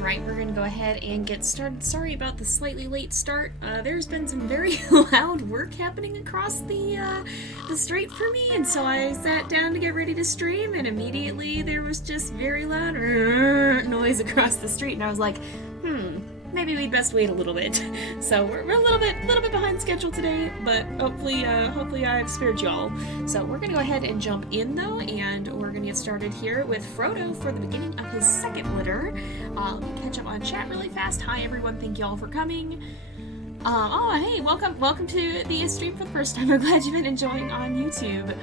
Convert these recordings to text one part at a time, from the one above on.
Alright, we're gonna go ahead and get started. Sorry about the slightly late start. There's been some very loud work happening across the strait for me, and so I sat down to get ready to stream, and immediately there was just very loud noise across the street, and I was like, maybe we'd best wait a little bit. So we're a little bit behind schedule today, but hopefully I've spared y'all. So we're gonna go ahead and jump in though, and we're gonna get started here with Frodo for the beginning of his second litter. Let me catch up on chat really fast. Hi everyone, thank y'all for coming. Oh hey, welcome to the stream for the first time. I'm glad you've been enjoying on YouTube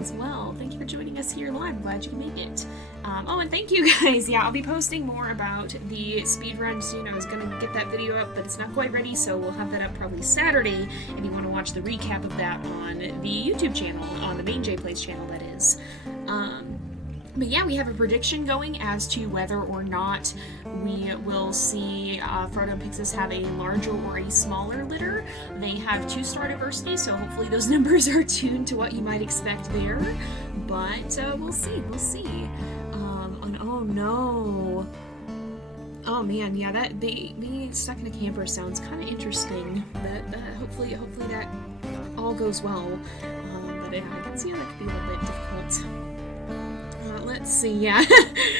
as well. Thank you for joining us here live. I'm glad you can make it. Oh, and thank you guys. Yeah, I'll be posting more about the speedrun soon. I was gonna get that video up, but it's not quite ready, so we'll have that up probably Saturday if you want to watch the recap of that on the YouTube channel, on the main JayPlays channel, that is. But yeah, we have a prediction going as to whether or not we will see Frodo and Pyxis have a larger or a smaller litter. They have 2-star diversity, so hopefully those numbers are tuned to what you might expect there. But we'll see. Oh no. Oh man, yeah, that being stuck in a camper sounds kind of interesting. That hopefully that all goes well. But yeah, I can see how that could be a little bit difficult. Let's see, yeah.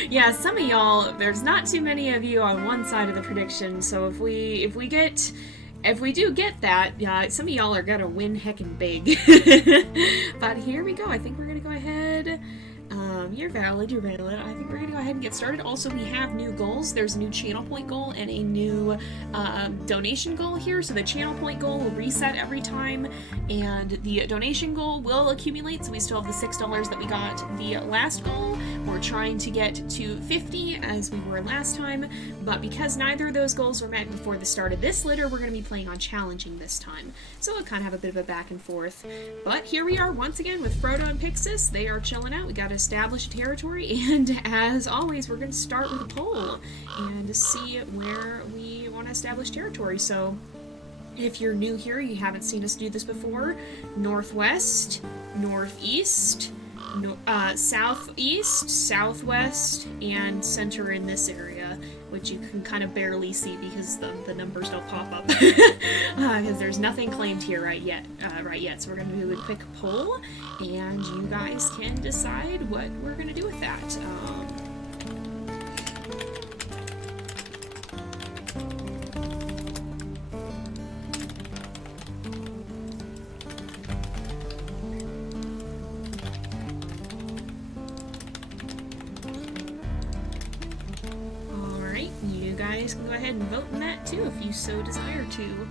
Yeah, some of y'all, there's not too many of you on one side of the prediction, so if we do get that, yeah, some of y'all are gonna win heckin' big. But here we go. I think we're gonna go ahead. You're valid. I think we're gonna go ahead and get started. Also, we have new goals. There's a new channel point goal and a new donation goal here. So the channel point goal will reset every time, and the donation goal will accumulate. So we still have the $6 that we got the last goal. We're trying to get to 50 as we were last time, but because neither of those goals were met before the start of this litter, we're going to be playing on challenging this time. So we'll kind of have a bit of a back and forth. But here we are once again with Frodo and Pyxis. They are chilling out. We got to establish a territory, and as always, we're going to start with a poll and see where we want to establish territory. So if you're new here, you haven't seen us do this before, northwest, northeast, southeast, southwest, and center in this area, which you can kind of barely see because the numbers don't pop up because there's nothing claimed here right yet. So we're going to do a quick poll, and you guys can decide what we're going to do with that. Can go ahead and vote in that too if you so desire to.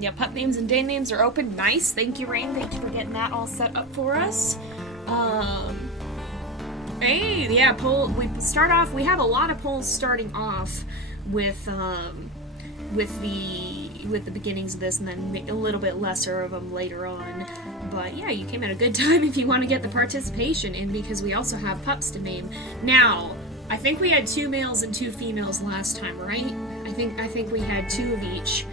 Yeah, pup names and den names are open. Nice, thank you, Rain. Thank you for getting that all set up for us. Hey, yeah, poll. We start off. We have a lot of polls starting off with the beginnings of this, and then a little bit lesser of them later on. But yeah, you came at a good time if you want to get the participation in, because we also have pups to name now. I think we had 2 males and 2 females last time, right? I think we had 2 of each,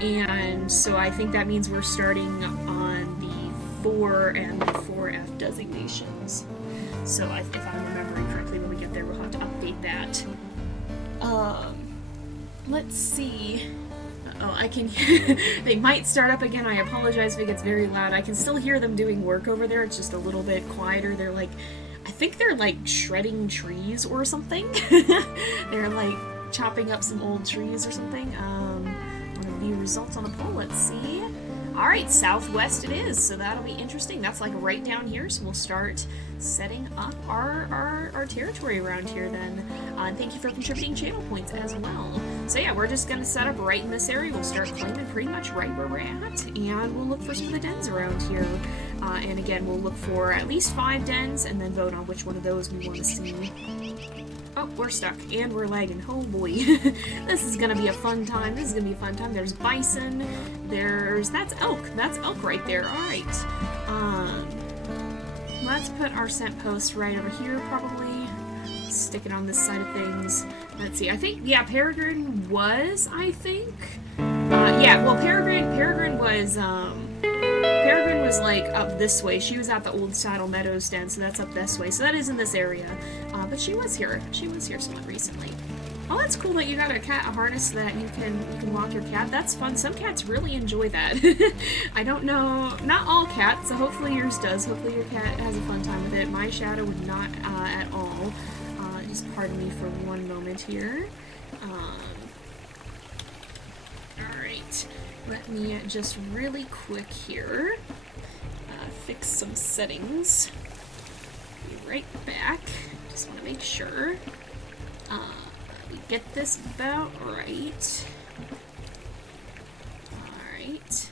and so I think that means we're starting on the 4 and the 4F designations. So if I'm remembering correctly, when we get there, we'll have to update that. Let's see. Oh, I can. They might start up again. I apologize if it gets very loud. I can still hear them doing work over there. It's just a little bit quieter. They're like, I think they're like shredding trees or something. They're like chopping up some old trees or something. Want to view results on the poll. Let's see. Alright, southwest it is, so that'll be interesting. That's like right down here, so we'll start setting up our territory around here then. And thank you for contributing channel points as well. So yeah, we're just going to set up right in this area. We'll start claiming pretty much right where we're at, and we'll look for some of the dens around here. And again, we'll look for at least 5 dens, and then vote on which one of those we want to see. Oh, we're stuck, and we're lagging. Oh boy. This is gonna be a fun time. There's bison. That's elk. That's elk right there. Alright. Let's put our scent post right over here, probably. Stick it on this side of things. Let's see. I think, yeah, Peregrine was, I think. Yeah, well, Peregrine was was like up this way. She was at the old Saddle Meadows den, so that's up this way. So that is in this area. But she was here. She was here somewhat recently. Oh, that's cool that you got a harness so that you can walk your cat. That's fun. Some cats really enjoy that. I don't know, not all cats, so hopefully yours does. Hopefully your cat has a fun time with it. My Shadow would not at all. Just pardon me for one moment here. Alright, let me just really quick here fix some settings. Be right back. Just want to make sure. We get this about right. Alright.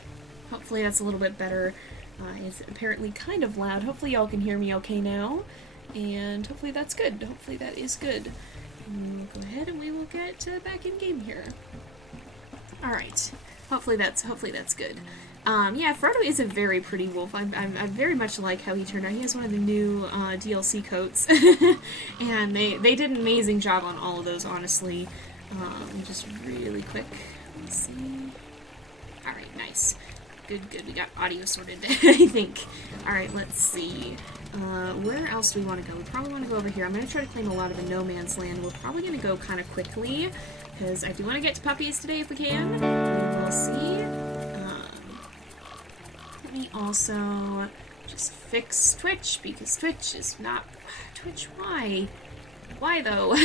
Hopefully that's a little bit better. It's apparently kind of loud. Hopefully y'all can hear me okay now. And hopefully that's good. Hopefully that is good. We'll go ahead and we will get back in game here. Alright. Hopefully that's good. Yeah, Frodo is a very pretty wolf. I very much like how he turned out. He has one of the new DLC coats. And they did an amazing job on all of those, honestly. Just really quick. Let's see. Alright, nice. Good. We got audio sorted, I think. Alright, let's see. Where else do we want to go? We probably want to go over here. I'm going to try to claim a lot of the no man's land. We're probably going to go kind of quickly, because I do want to get to puppies today if we can. We'll see. Let me also just fix Twitch, because Twitch is not... Twitch, why? Why, though?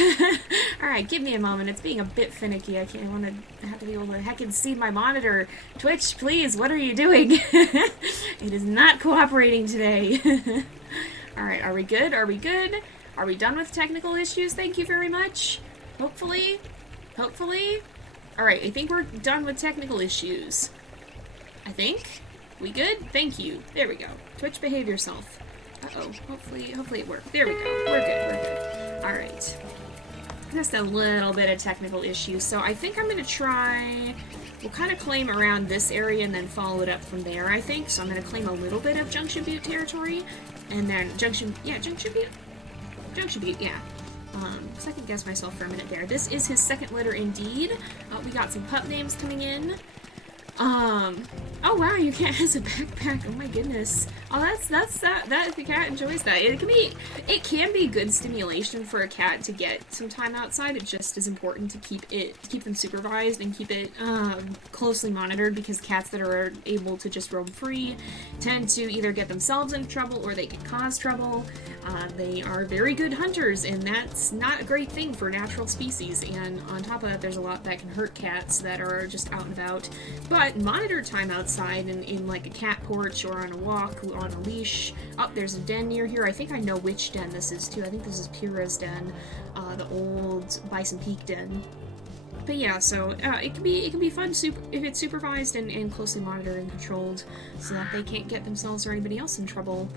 Alright, give me a moment. It's being a bit finicky. I have to be able to heckin' see my monitor. Twitch, please, what are you doing? It is not cooperating today. Alright, are we good? Are we good? Are we done with technical issues? Thank you very much. Hopefully. Hopefully. Alright, I think we're done with technical issues. I think. We good? Thank you. There we go. Twitch, behave yourself. Uh-oh. Hopefully it worked. There we go. We're good. Alright. Just a little bit of technical issues. So I think I'm going to try... We'll kind of claim around this area and then follow it up from there, I think. So I'm going to claim a little bit of Junction Butte territory. And then Junction Butte, yeah. Second guess myself for a minute there. This is his second litter indeed. We got some pup names coming in. Oh wow, your cat has a backpack. Oh my goodness. Oh, that's if the cat enjoys that. It can be good stimulation for a cat to get some time outside. It just is important to keep them supervised and keep it closely monitored, because cats that are able to just roam free tend to either get themselves into trouble or they can cause trouble. They are very good hunters, and that's not a great thing for natural species. And on top of that, there's a lot that can hurt cats that are just out and about. But monitor time outside in like a cat porch or on a walk on a leash. Oh, there's a den near here. I think I know which den this is too. I think this is Pyrrha's den, the old Bison Peak den. But yeah, so it can be fun if it's supervised and closely monitored and controlled, so that they can't get themselves or anybody else in trouble.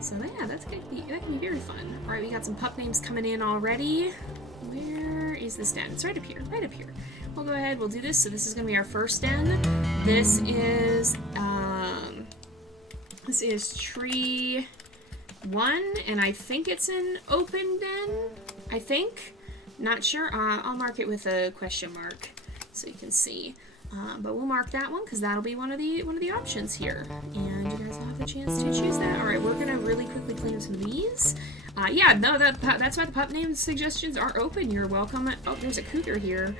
So yeah, that can be very fun. All right, we got some pup names coming in already. Where is this den? It's right up here. Right up here. We'll go ahead. We'll do this. So this is going to be our first den. This is tree 1, and I think it's an open den. I think. Not sure. I'll mark it with a question mark so you can see. But we'll mark that one because that'll be one of the options here, and you guys will have the chance to choose that. All right, we're gonna really quickly clean up some of these. Yeah, no, that's why the pup name suggestions are open. You're welcome. Oh, there's a cougar here.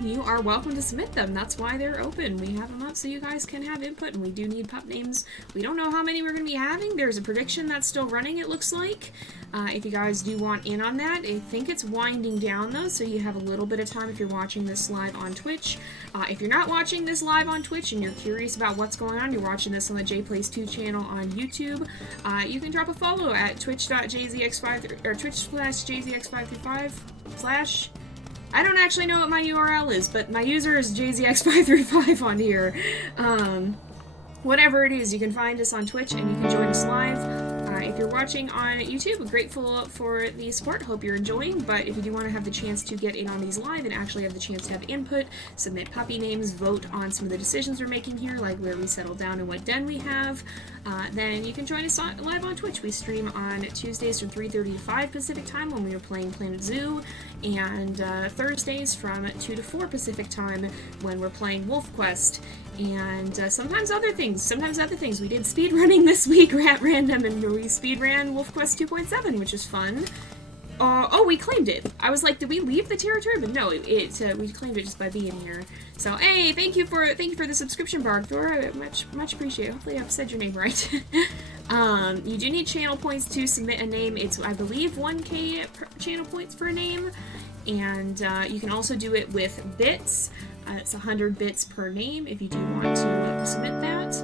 You are welcome to submit them. That's why they're open. We have them up so you guys can have input, and we do need pup names. We don't know how many we're going to be having. There's a prediction that's still running, it looks like. If you guys do want in on that, I think it's winding down, though, so you have a little bit of time if you're watching this live on Twitch. If you're not watching this live on Twitch and you're curious about what's going on, you're watching this on the JayPlays 2 channel on YouTube, you can drop a follow at twitch.jzx5 or twitch/jzx535/ I don't actually know what my URL is, but my user is jzx535 on here. Whatever it is, you can find us on Twitch and you can join us live. If if you're watching on YouTube, we're grateful for the support. Hope you're enjoying, but if you do want to have the chance to get in on these live and actually have the chance to have input, submit puppy names, vote on some of the decisions we're making here, like where we settle down and what den we have, then you can join us live on Twitch. We stream on Tuesdays from 3:30 to 5 Pacific time when we are playing Planet Zoo, and Thursdays from 2 to 4 Pacific time when we're playing WolfQuest, and sometimes other things. We did speedrunning this week at random, and we speedran WolfQuest 2.7, which was fun. Oh, we claimed it. I was like, did we leave the territory? But no, we claimed it just by being here. So, hey, thank you for the subscription, Bargthor. Much appreciated. Hopefully I've said your name right. You do need channel points to submit a name. It's, I believe, 1k channel points for a name. And you can also do it with bits. It's 100 bits per name if you do want to submit that.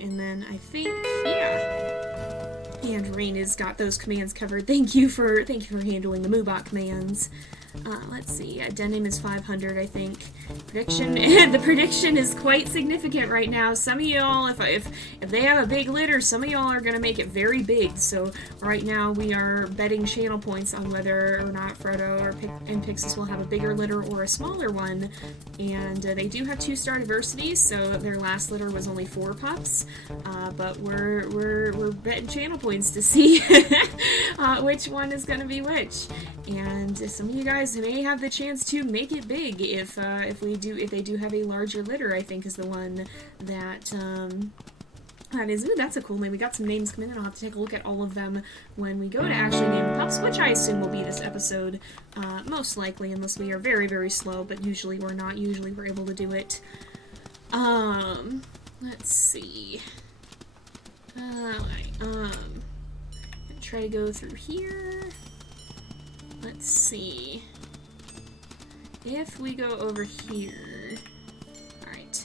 And then I think, yeah. And Rain has got those commands covered. Thank you for handling the Moobot commands. Let's see. Den name is 500, I think. Prediction. The prediction is quite significant right now. Some of y'all, if they have a big litter, some of y'all are gonna make it very big. So right now we are betting channel points on whether or not Frodo and Pyxis will have a bigger litter or a smaller one. And they do have 2-star diversity, so their last litter was only 4 pups. But we're betting channel points to see which one is gonna be which. And some of you guys may have the chance to make it big if they do have a larger litter. I think is the one that that is. Ooh, that's a cool name. We got some names coming in. I'll have to take a look at all of them when we go to actually name the pups, which I assume will be this episode, most likely, unless we are very, very slow. But usually we're not. Usually we're able to do it. Let's see. Try to go through here. Let's see. If we go over here, alright,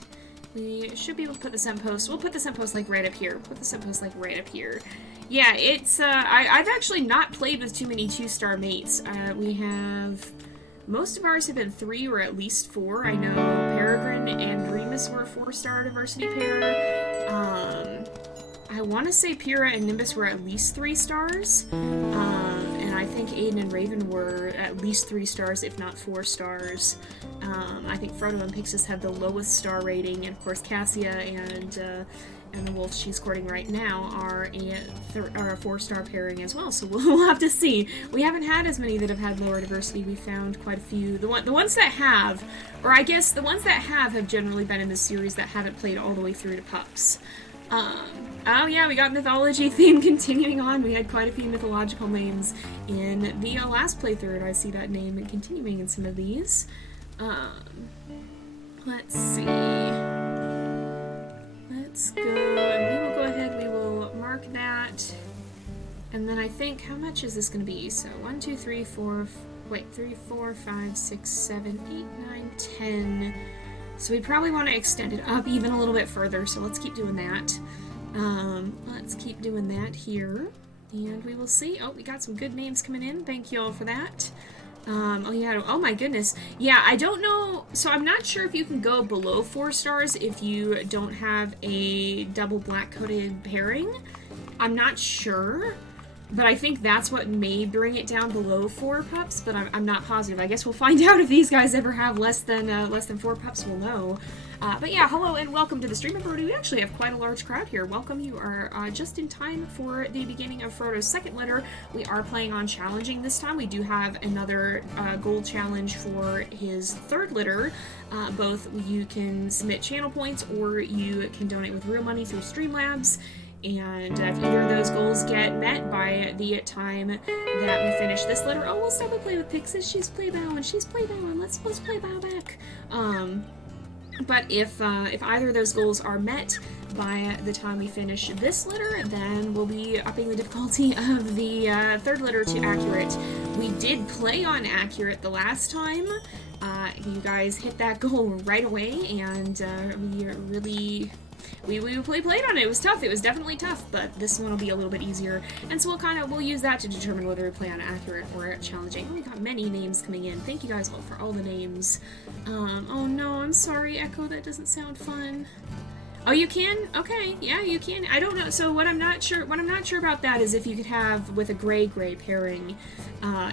we should be able to put the scent post. We'll put the scent post like right up here. Yeah, it's, I've actually not played with too many 2-star mates. We have, most of ours have been 3 or at least 4. I know Peregrine and Remus were a 4-star diversity pair. I want to say Pyrrha and Nimbus were at least 3 stars. And I think Aiden and Raven were at least 3 stars, if not 4 stars. I think Frodo and Pyxis had the lowest star rating, and of course Cassia and the wolf she's courting right now are a 4-star pairing as well. So we'll have to see. We haven't had as many that have had lower diversity. We found quite a few. The ones that have, or I guess the ones that have generally been in the series that haven't played all the way through to pups. Oh yeah, we got mythology theme continuing on. We had quite a few mythological names in the last playthrough. I see that name continuing in some of these. Let's see. Let's go, and we will go ahead, we will mark that. And then I think, how much is this going to be? So 1, 2, 3, 4, 3, 4, 5, 6, 7, 8, 9, 10. So we probably want to extend it up even a little bit further, so let's keep doing that. Let's keep doing that here, and we will see. Oh, we got some good names coming in. Thank you all for that. Oh yeah, oh my goodness. Yeah, I don't know, so I'm not sure if you can go below 4 stars if you don't have a double black-coated pairing. I'm not sure. But I think that's what may bring it down below 4 pups, but I'm not positive. I guess we'll find out if these guys ever have less than 4 pups. We'll know. But yeah, hello and welcome to the stream, everybody. We actually have quite a large crowd here. Welcome. You are just in time for the beginning of Frodo's second litter. We are playing on challenging this time. We do have another gold challenge for his third litter. Both you can submit channel points or you can donate with real money through Streamlabs. And if either of those goals get met by the time that we finish this litter, oh, we'll stop and play with Pyxis. She's Playbow and she's Playbow, and let's play Bow back. But if either of those goals are met by the time we finish this litter, then we'll be upping the difficulty of the third litter to accurate. We did play on accurate the last time. You guys hit that goal right away, and we played on it. It was tough. It was definitely tough, but this one will be a little bit easier. And so we'll use that to determine whether we play on accurate or challenging. Oh, we got many names coming in. Thank you guys all for all the names. Oh no, I'm sorry, Echo. That doesn't sound fun. Oh, you can? Okay, yeah, you can. I don't know. So what I'm not sure about that is if you could have with a gray pairing,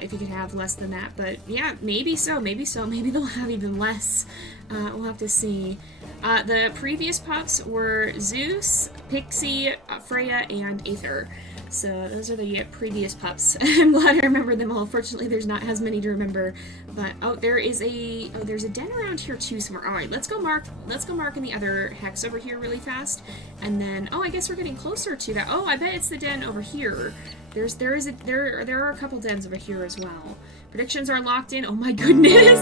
if you could have less than that. But yeah, maybe so. Maybe they'll have even less. We'll have to see. The previous pups were Zeus, Pixie, Freya, and Aether. So those are the previous pups. I'm glad I remember them all. Fortunately, there's not as many to remember. But there's a den around here too somewhere. All right, let's go mark in the other hex over here really fast, and then I guess we're getting closer to that. Oh, I bet it's the den over here. There are a couple dens over here as well. Predictions are locked in. Oh my goodness.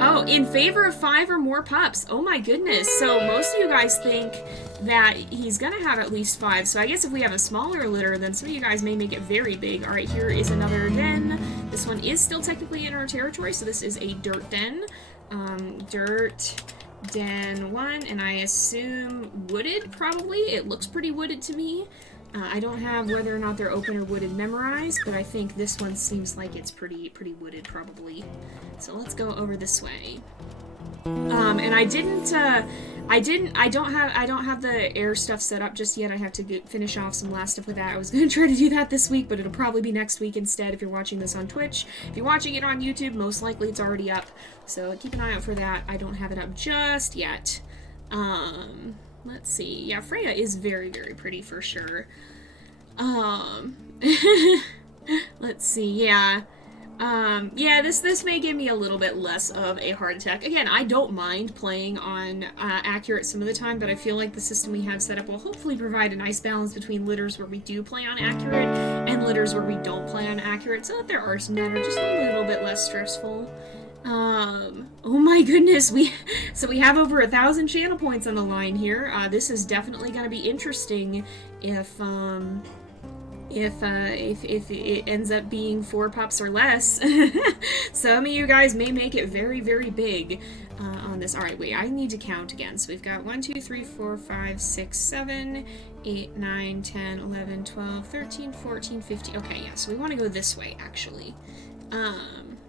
Oh, in favor of 5 or more pups. Oh my goodness. So most of you guys think that he's gonna have at least 5. So I guess if we have a smaller litter, then some of you guys may make it very big. All right, here is another den. This one is still technically in our territory, so this is a dirt den. Dirt den 1, and I assume wooded, probably. It looks pretty wooded to me. I don't have whether or not they're open or wooded memorized, but I think this one seems like it's pretty wooded, probably. So let's go over this way. And I don't have the air stuff set up just yet. I have to finish off some last stuff with that. I was going to try to do that this week, but it'll probably be next week instead if you're watching this on Twitch. If you're watching it on YouTube, most likely it's already up. So keep an eye out for that. I don't have it up just yet. Let's see. Yeah, Freya is very, very pretty for sure. Let's see. Yeah. Yeah, this may give me a little bit less of a heart attack. Again, I don't mind playing on accurate some of the time, but I feel like the system we have set up will hopefully provide a nice balance between litters where we do play on accurate and litters where we don't play on accurate, so that there are some that are just a little bit less stressful. Oh my goodness, we have over 1,000 channel points on the line here. This is definitely going to be interesting if it ends up being 4 pups or less. Some of you guys may make it very, very big on this. Alright, wait, I need to count again. So we've got 1, 2, 3, 4, 5, 6, 7, 8, 9, 10, 11, 12, 13, 14, 15. Okay, yeah, so we want to go this way, actually.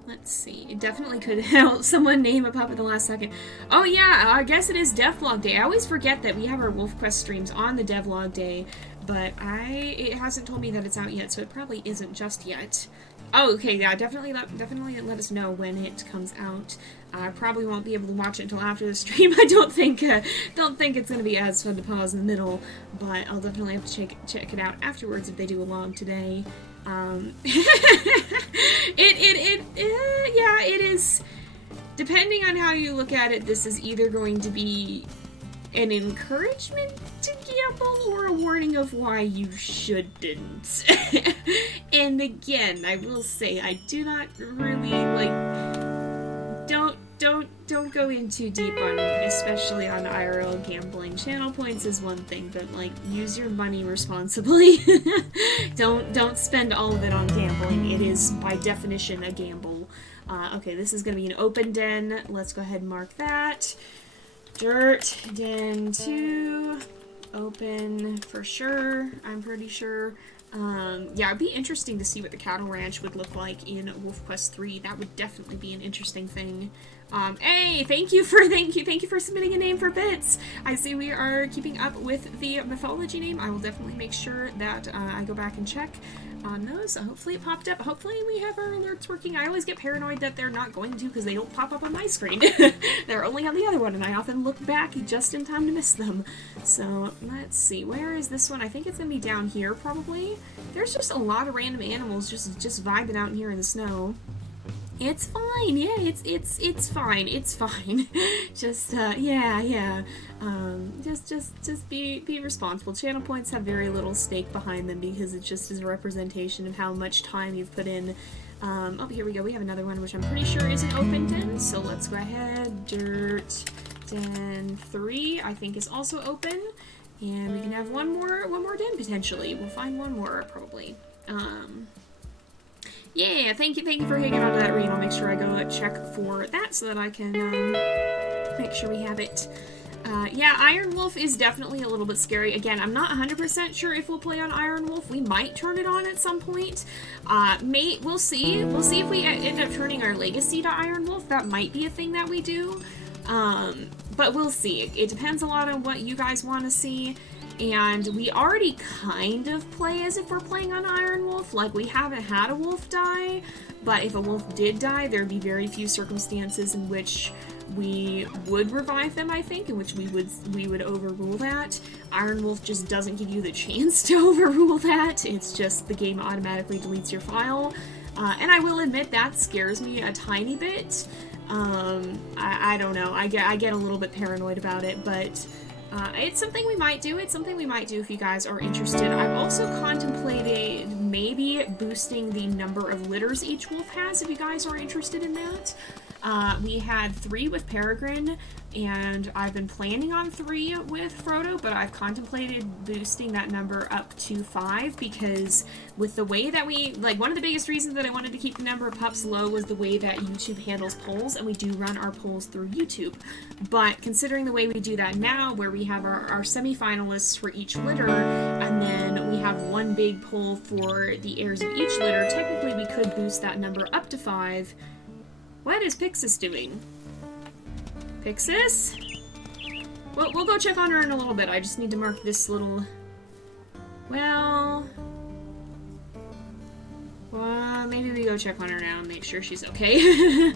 Let's see. It definitely could help someone name a pup at the last second. Oh yeah, I guess it is Devlog Day. I always forget that we have our WolfQuest streams on the Devlog Day, but it hasn't told me that it's out yet, so it probably isn't just yet. Oh, okay, yeah, definitely let us know when it comes out. I probably won't be able to watch it until after the stream. I don't think it's gonna be as fun to pause in the middle, but I'll definitely have to check it out afterwards if they do a log today. Yeah, it is. Depending on how you look at it, this is either going to be an encouragement to gamble or a warning of why you shouldn't. And again, I will say, I do not really don't go in too deep on, especially on IRL gambling. Channel points is one thing, but use your money responsibly. Don't spend all of it on gambling. It is by definition a gamble. Okay, this is gonna be an open den. Let's go ahead and mark that. Dirt den 2, open for sure. I'm pretty sure. Yeah, it'd be interesting to see what the cattle ranch would look like in WolfQuest 3. That would definitely be an interesting thing. Hey, thank you for submitting a name for bits. I see we are keeping up with the mythology name. I will definitely make sure that I go back and check on those. Hopefully it popped up. Hopefully we have our alerts working. I always get paranoid that they're not going to because they don't pop up on my screen. They're only on the other one, and I often look back just in time to miss them. So let's see. Where is this one? I think it's gonna be down here probably. There's just a lot of random animals just vibing out in here in the snow. It's fine, yeah, it's fine, it's fine. Just, yeah. Just be responsible. Channel points have very little stake behind them because it just is a representation of how much time you've put in. Oh, here we go, we have another one which I'm pretty sure is an open den, so let's go ahead. Dirt den 3, I think is also open. And we can have one more den potentially. We'll find one more, probably. Yeah, thank you for hanging on to that read. I'll make sure I go check for that so that I can make sure we have it. Yeah, Iron Wolf is definitely a little bit scary. Again, I'm not 100% sure if we'll play on Iron Wolf. We might turn it on at some point. We'll see. We'll see if we end up turning our legacy to Iron Wolf. That might be a thing that we do. But we'll see. It depends a lot on what you guys want to see. And we already kind of play as if we're playing on Iron Wolf. Like, we haven't had a wolf die, but if a wolf did die, there'd be very few circumstances in which we would revive them, I think, in which we would overrule that. Iron Wolf just doesn't give you the chance to overrule that. It's just the game automatically deletes your file. And I will admit that scares me a tiny bit. I don't know. I get a little bit paranoid about it, but it's something we might do. It's something we might do if you guys are interested. I've also contemplated maybe boosting the number of litters each wolf has, if you guys are interested in that. We had 3 with Peregrine, and I've been planning on 3 with Frodo, but I've contemplated boosting that number up to 5, because with the way that one of the biggest reasons that I wanted to keep the number of pups low was the way that YouTube handles polls, and we do run our polls through YouTube. But considering the way we do that now, where we have our semi-finalists for each litter, and then we have one big poll for the heirs of each litter, technically we could boost that number up to 5. What is Pyxis doing? Pyxis? Well, we'll go check on her in a little bit. I just need to mark this little... Well, maybe we go check on her now and make sure she's okay.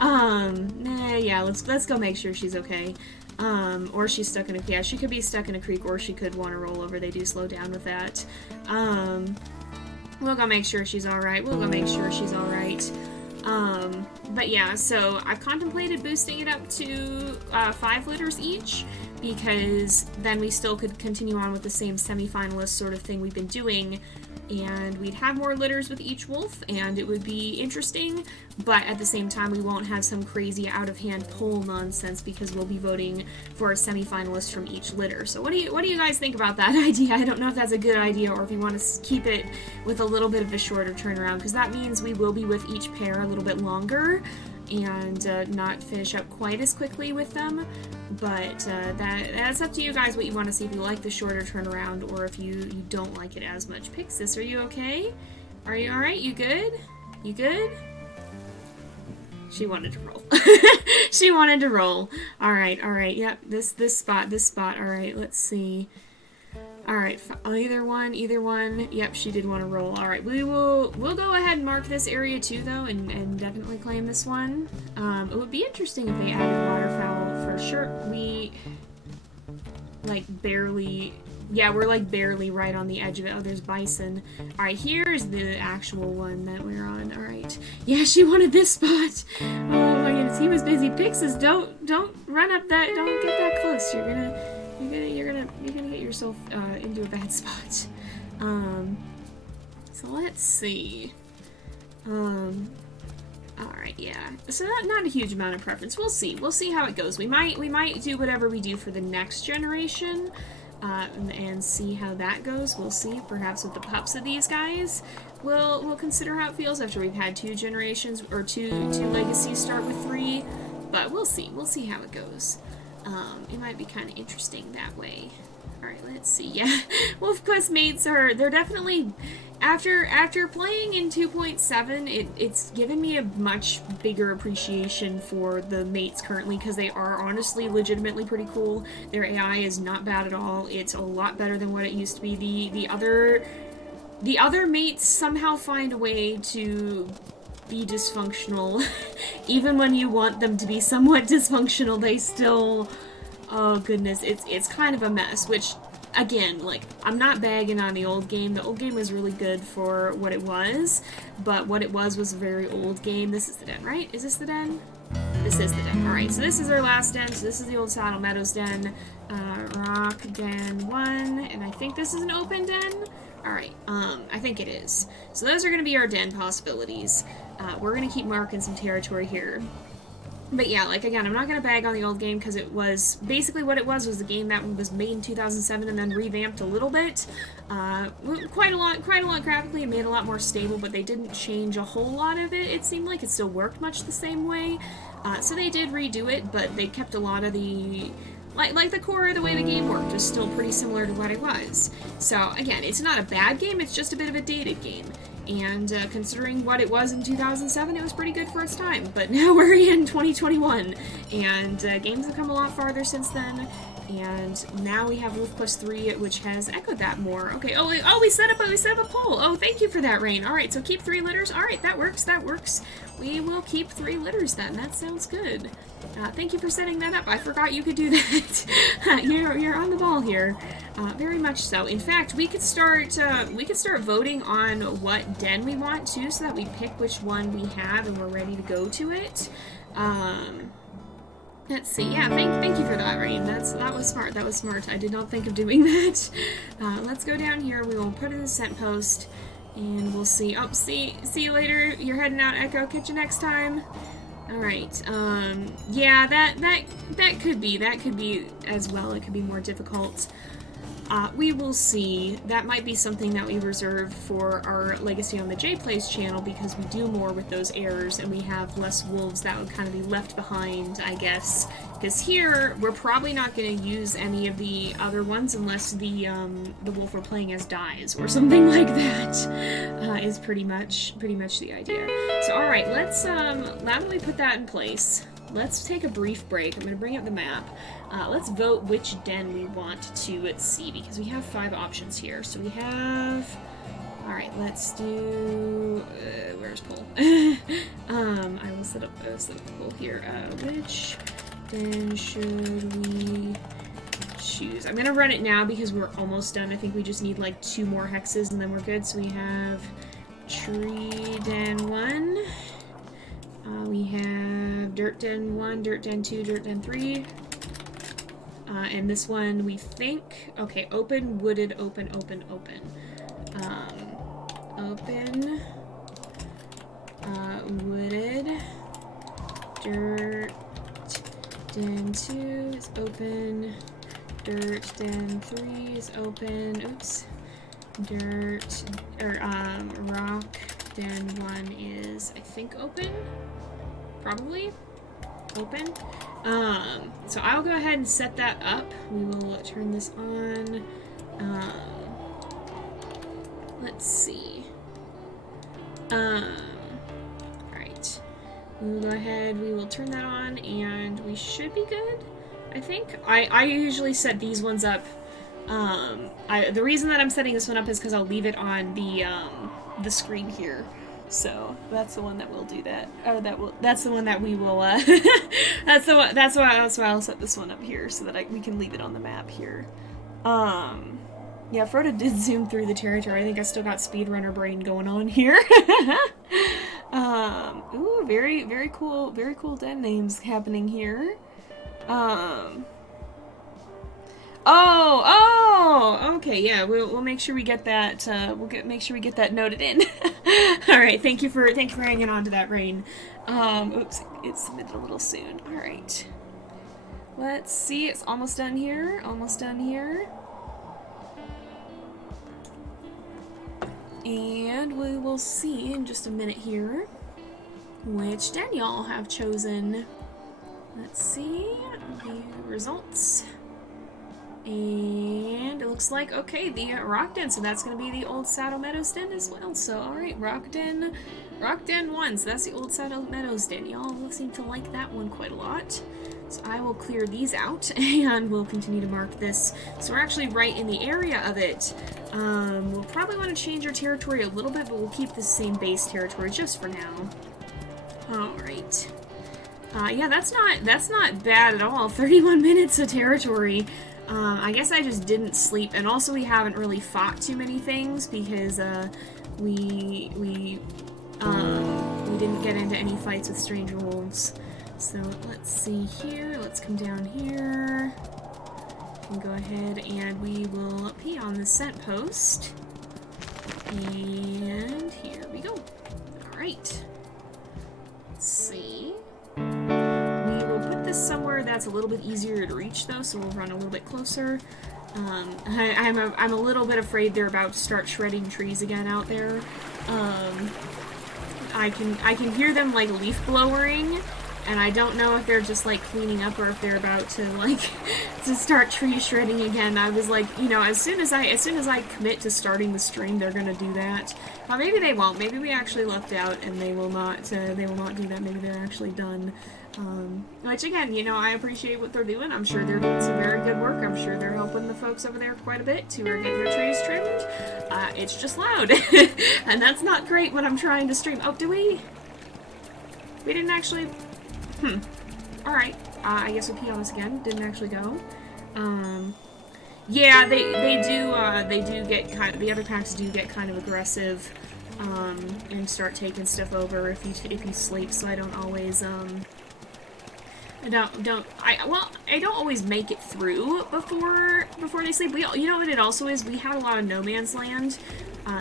Yeah, let's go make sure she's okay. Or she's stuck in a... Yeah, she could be stuck in a creek, or she could want to roll over. They do slow down with that. We'll go make sure she's alright. But yeah, so I've contemplated boosting it up to 5 litters each, because then we still could continue on with the same semi-finalist sort of thing we've been doing, and we'd have more litters with each wolf, and it would be interesting, but at the same time we won't have some crazy out-of-hand poll nonsense, because we'll be voting for a semi-finalist from each litter. So what do you guys think about that idea? I don't know if that's a good idea, or if you want to keep it with a little bit of a shorter turnaround, because that means we will be with each pair a little bit longer, and not finish up quite as quickly with them. But that's up to you guys what you want to see, if you like the shorter turnaround or if you don't like it as much. Pyxis, are you okay? Are you alright? You good? You good? She wanted to roll. She wanted to roll. Alright, yep, this spot, alright, let's see. Alright, either one, yep, she did want to roll. Alright, we'll go ahead and mark this area too, though, and definitely claim this one. It would be interesting if they added waterfowl, for sure. We, like, barely, yeah, we're, like, barely right on the edge of it. Oh, there's bison. Alright, here's the actual one that we're on. Alright. Yeah, she wanted this spot! Oh my goodness, he was busy. Pyxis, don't run up that, don't get that close. You're gonna get yourself into a bad spot. So let's see. Alright, yeah. So not a huge amount of preference. We'll see. We'll see how it goes. We might do whatever we do for the next generation, and see how that goes. We'll see. Perhaps with the pups of these guys, we'll consider how it feels after we've had 2 generations, or two legacies start with 3. But we'll see. We'll see how it goes. It might be kind of interesting that way. Alright, let's see. Yeah, WolfQuest mates they're definitely, after playing in 2.7, it's given me a much bigger appreciation for the mates currently, because they are honestly legitimately pretty cool. Their AI is not bad at all. It's a lot better than what it used to be. The other mates somehow find a way to be dysfunctional. Even when you want them to be somewhat dysfunctional, they still... Oh goodness, it's kind of a mess, which, again, like, I'm not bagging on the old game. The old game was really good for what it was, but what it was a very old game. This is the den, right? Is this the den? This is the den. Alright, so this is our last den. So this is the old Saddle Meadows den. Rock Den 1, and I think this is an open den? Alright, I think it is. So those are going to be our den possibilities. We're going to keep marking some territory here. But yeah, like, again, I'm not going to bag on the old game, because it was, basically what it was a game that was made in 2007 and then revamped a little bit. Quite a lot graphically, and made a lot more stable, but they didn't change a whole lot of it. It seemed like it still worked much the same way. So they did redo it, but they kept a lot of the... Like the core of the way the game worked was still pretty similar to what it was. So, again, it's not a bad game, it's just a bit of a dated game. And considering what it was in 2007, it was pretty good for its time. But now we're in 2021, and games have come a lot farther since then. And now we have WolfQuest 3, which has echoed that more. Okay, we set up a poll. Oh, thank you for that, Rain. Alright, so keep 3 litters. Alright, that works. We will keep 3 litters then. That sounds good. Thank you for setting that up. I forgot you could do that. You're on the ball here. Very much so. In fact, we could start voting on what den we want to, so that we pick which one we have and we're ready to go to it. Let's see. Yeah, thank you for that, Rain. That was smart. That was smart. I did not think of doing that. Let's go down here. We will put in the scent post, and we'll see. Oh, see you later. You're heading out, Echo. Catch you next time. All right. Yeah, that could be as well. It could be more difficult. We will see. That might be something that we reserve for our Legacy on the JayPlays channel, because we do more with those errors and we have less wolves that would kind of be left behind, I guess. Because here, we're probably not going to use any of the other ones unless the wolf we're playing as dies, or something like that, is pretty much the idea. So, alright, let's, now that we put that in place, let's take a brief break. I'm going to bring up the map. Let's vote which den we want to see, because we have 5 options here. So we have... Alright, let's do... where's poll? I will set up the poll here. Which den should we choose? I'm going to run it now because we're almost done. I think we just need like 2 more hexes and then we're good. So we have Tree Den 1. We have Dirt Den 1, Dirt Den 2, Dirt Den 3. And this one we think... Okay, open, wooded, open. Open. Wooded. Dirt Den 2 is open. Dirt Den 3 is open. Oops. Rock Den 1 is, I think, open? Probably? Open? So I'll go ahead and set that up. We will turn this on. Let's see. Alright. We'll go ahead, we will turn that on, and we should be good, I think. I usually set these ones up. The reason that I'm setting this one up is because I'll leave it on the screen here. So that's the one that will do that. That's the one that we will. That's why I'll set this one up here so that we can leave it on the map here. Yeah, Frodo did zoom through the territory. I think I still got speedrunner brain going on here. Ooh, very cool den names happening here. Oh, okay, yeah, we'll make sure we get that, make sure we get that noted in. Alright, thank you for hanging on to that, Rain. Oops, it submitted a little soon. Alright. Let's see, it's almost done here, And we will see in just a minute here which den y'all have chosen. Let's see the results. And it looks like, okay, the Rock Den, so that's going to be the Old Saddle Meadows Den as well. So, alright, Rock Den 1, so that's the Old Saddle Meadows Den. Y'all seem to like that one quite a lot. So I will clear these out, and we'll continue to mark this. So we're actually right in the area of it. We'll probably want to change our territory a little bit, but we'll keep the same base territory just for now. Alright. Yeah, that's not bad at all. 31 minutes of territory. I guess I just didn't sleep, and also we haven't really fought too many things because we didn't get into any fights with stranger wolves. So let's see here. Let's come down here and go ahead and we will pee on the scent post. And here we go. All right. Let's see. We will put this somewhere that's a little bit easier to reach, though, so we'll run a little bit closer. I'm a little bit afraid they're about to start shredding trees again out there. I can hear them like leaf blowering, And I don't know if they're just like cleaning up or if they're about to like to start tree shredding again. I was like, you know, as soon as I commit to starting the stream, they're gonna do that. Well, maybe they won't. Maybe we actually lucked out and they will not do that. Maybe they're actually done. Which again, you know, I appreciate what they're doing. I'm sure they're doing some very good work. I'm sure they're helping the folks over there quite a bit to get their trees trimmed. It's just loud, and that's not great when I'm trying to stream. Oh, we didn't actually. Alright. I guess we'll pee on this again. Didn't actually go. Yeah, they do get kind of, the other packs do get kind of aggressive, and start taking stuff over if you sleep, so I don't always, I don't always make it through before they sleep. You know what it also is? We had a lot of no man's land.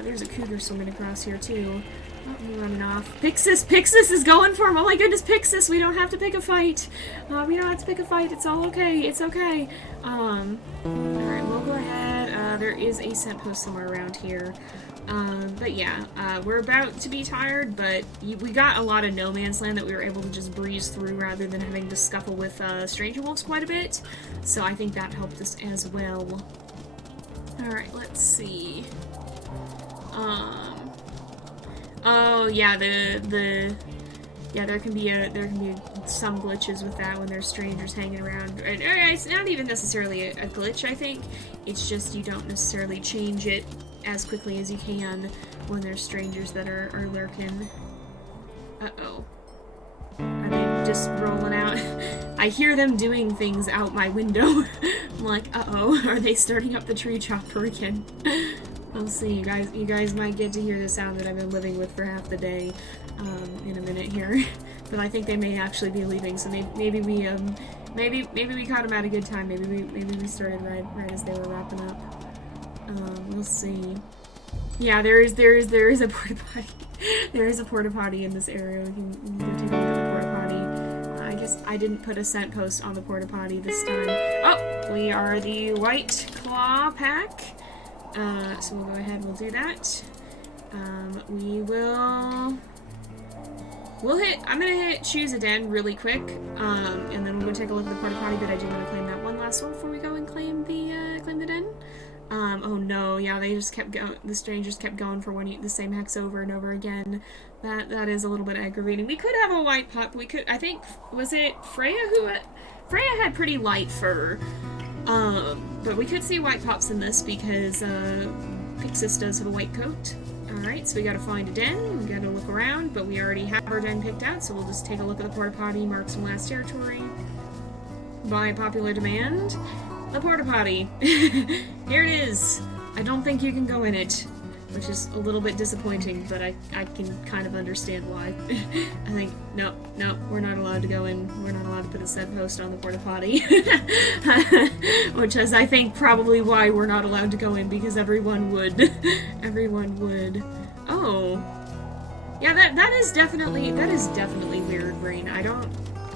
There's a cougar swimming across here too. Oh, I'm running off. Pyxis is going for him. Oh my goodness, Pyxis, we don't have to pick a fight. We don't have to pick a fight. It's all okay. It's okay. Alright, we'll go ahead. There is a scent post somewhere around here. But yeah, we're about to be tired, but we got a lot of no man's land that we were able to just breeze through rather than having to scuffle with stranger wolves quite a bit. So I think that helped us as well. Alright, let's see. Oh yeah, yeah, there can be some glitches with that when there's strangers hanging around. And it's not even necessarily a glitch, I think. It's just you don't necessarily change it as quickly as you can when there's strangers that are lurking. Uh-oh. Are they just rolling out? I hear them doing things out my window. I'm like, uh-oh, are they starting up the tree chopper again? We'll see. You guys might get to hear the sound that I've been living with for half the day in a minute here. But I think they may actually be leaving, so maybe we caught them at a good time. Maybe we started right as they were wrapping up. We'll see. Yeah, there is a porta potty. There is a porta potty in this area. We can go take a look at the porta potty. I guess I didn't put a scent post on the porta potty this time. Oh, we are the White Claw pack. So we'll go ahead and we'll do that. I'm gonna hit choose a den really quick, and then we'll go take a look at the porta potty, but I do want to claim that one last one before we go and claim the den. Oh no, yeah, they just kept going, the strangers kept going for the same hex over and over again. That is a little bit aggravating. We could have a white pup, I think, was it Freya Freya had pretty light fur. But we could see white pups in this because, Pyxis does have a white coat. Alright, so we gotta find a den, we gotta look around, but we already have our den picked out, so we'll just take a look at the porta potty, mark some last territory. By popular demand, the porta potty. Here it is. I don't think you can go in it, which is a little bit disappointing, but I can kind of understand why. I think, no, we're not allowed to go in. We're not allowed to put a set post on the porta potty. Which is, I think, probably why we're not allowed to go in, because everyone would. Everyone would. Oh. Yeah, that is definitely weird, Brain.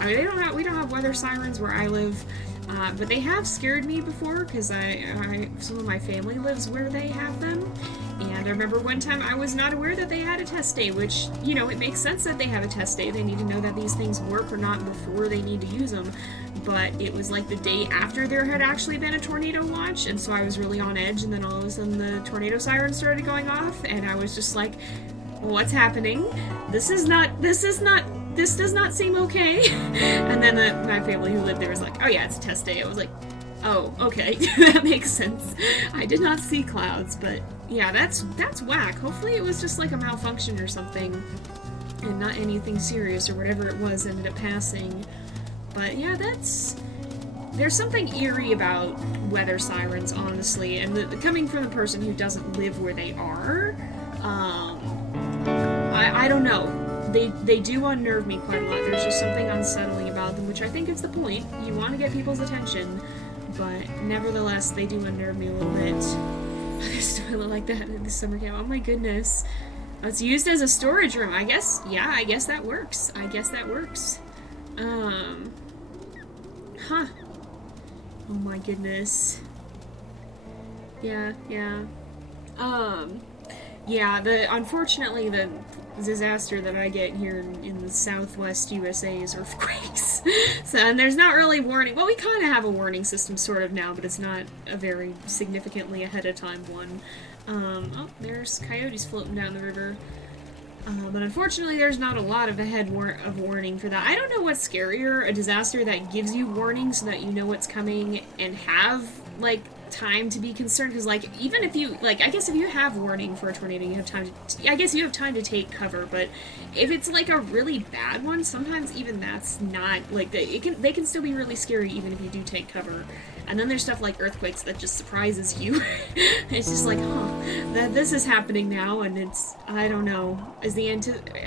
We don't have weather sirens where I live. But they have scared me before, because some of my family lives where they have them, and I remember one time I was not aware that they had a test day, which, you know, it makes sense that they have a test day. They need to know that these things work or not before they need to use them, but it was like the day after there had actually been a tornado watch, and so I was really on edge, and then all of a sudden the tornado siren started going off, and I was just like, what's happening? This does not seem okay. And then my family who lived there was like, oh yeah, it's a test day. I was like, oh, okay. That makes sense. I did not see clouds, but yeah, that's whack. Hopefully it was just like a malfunction or something and not anything serious, or whatever it was ended up passing. But yeah, there's something eerie about weather sirens, honestly, and coming from the person who doesn't live where they are, I don't know. They do unnerve me quite a lot. There's just something unsettling about them, which I think is the point. You want to get people's attention, but nevertheless, they do unnerve me a little bit. There's a toilet like that in the summer camp. Oh my goodness. It's used as a storage room. I guess that works. Huh. Oh my goodness. Yeah. Yeah, unfortunately the disaster that I get here in the southwest USA is earthquakes. So, and there's not really warning. Well, we kind of have a warning system sort of now, but it's not a very significantly ahead of time one. Oh, there's coyotes floating down the river. But unfortunately, there's not a lot of warning for that. I don't know what's scarier, a disaster that gives you warning so that you know what's coming and have, like, time to be concerned, because, like, even if you, like, I guess if you have warning for a tornado, you have time to, I guess you have time to take cover, but if it's, like, a really bad one, sometimes even that's not, like, they can still be really scary even if you do take cover. And then there's stuff like earthquakes that just surprises you. It's just like, that this is happening now, and it's, I don't know, is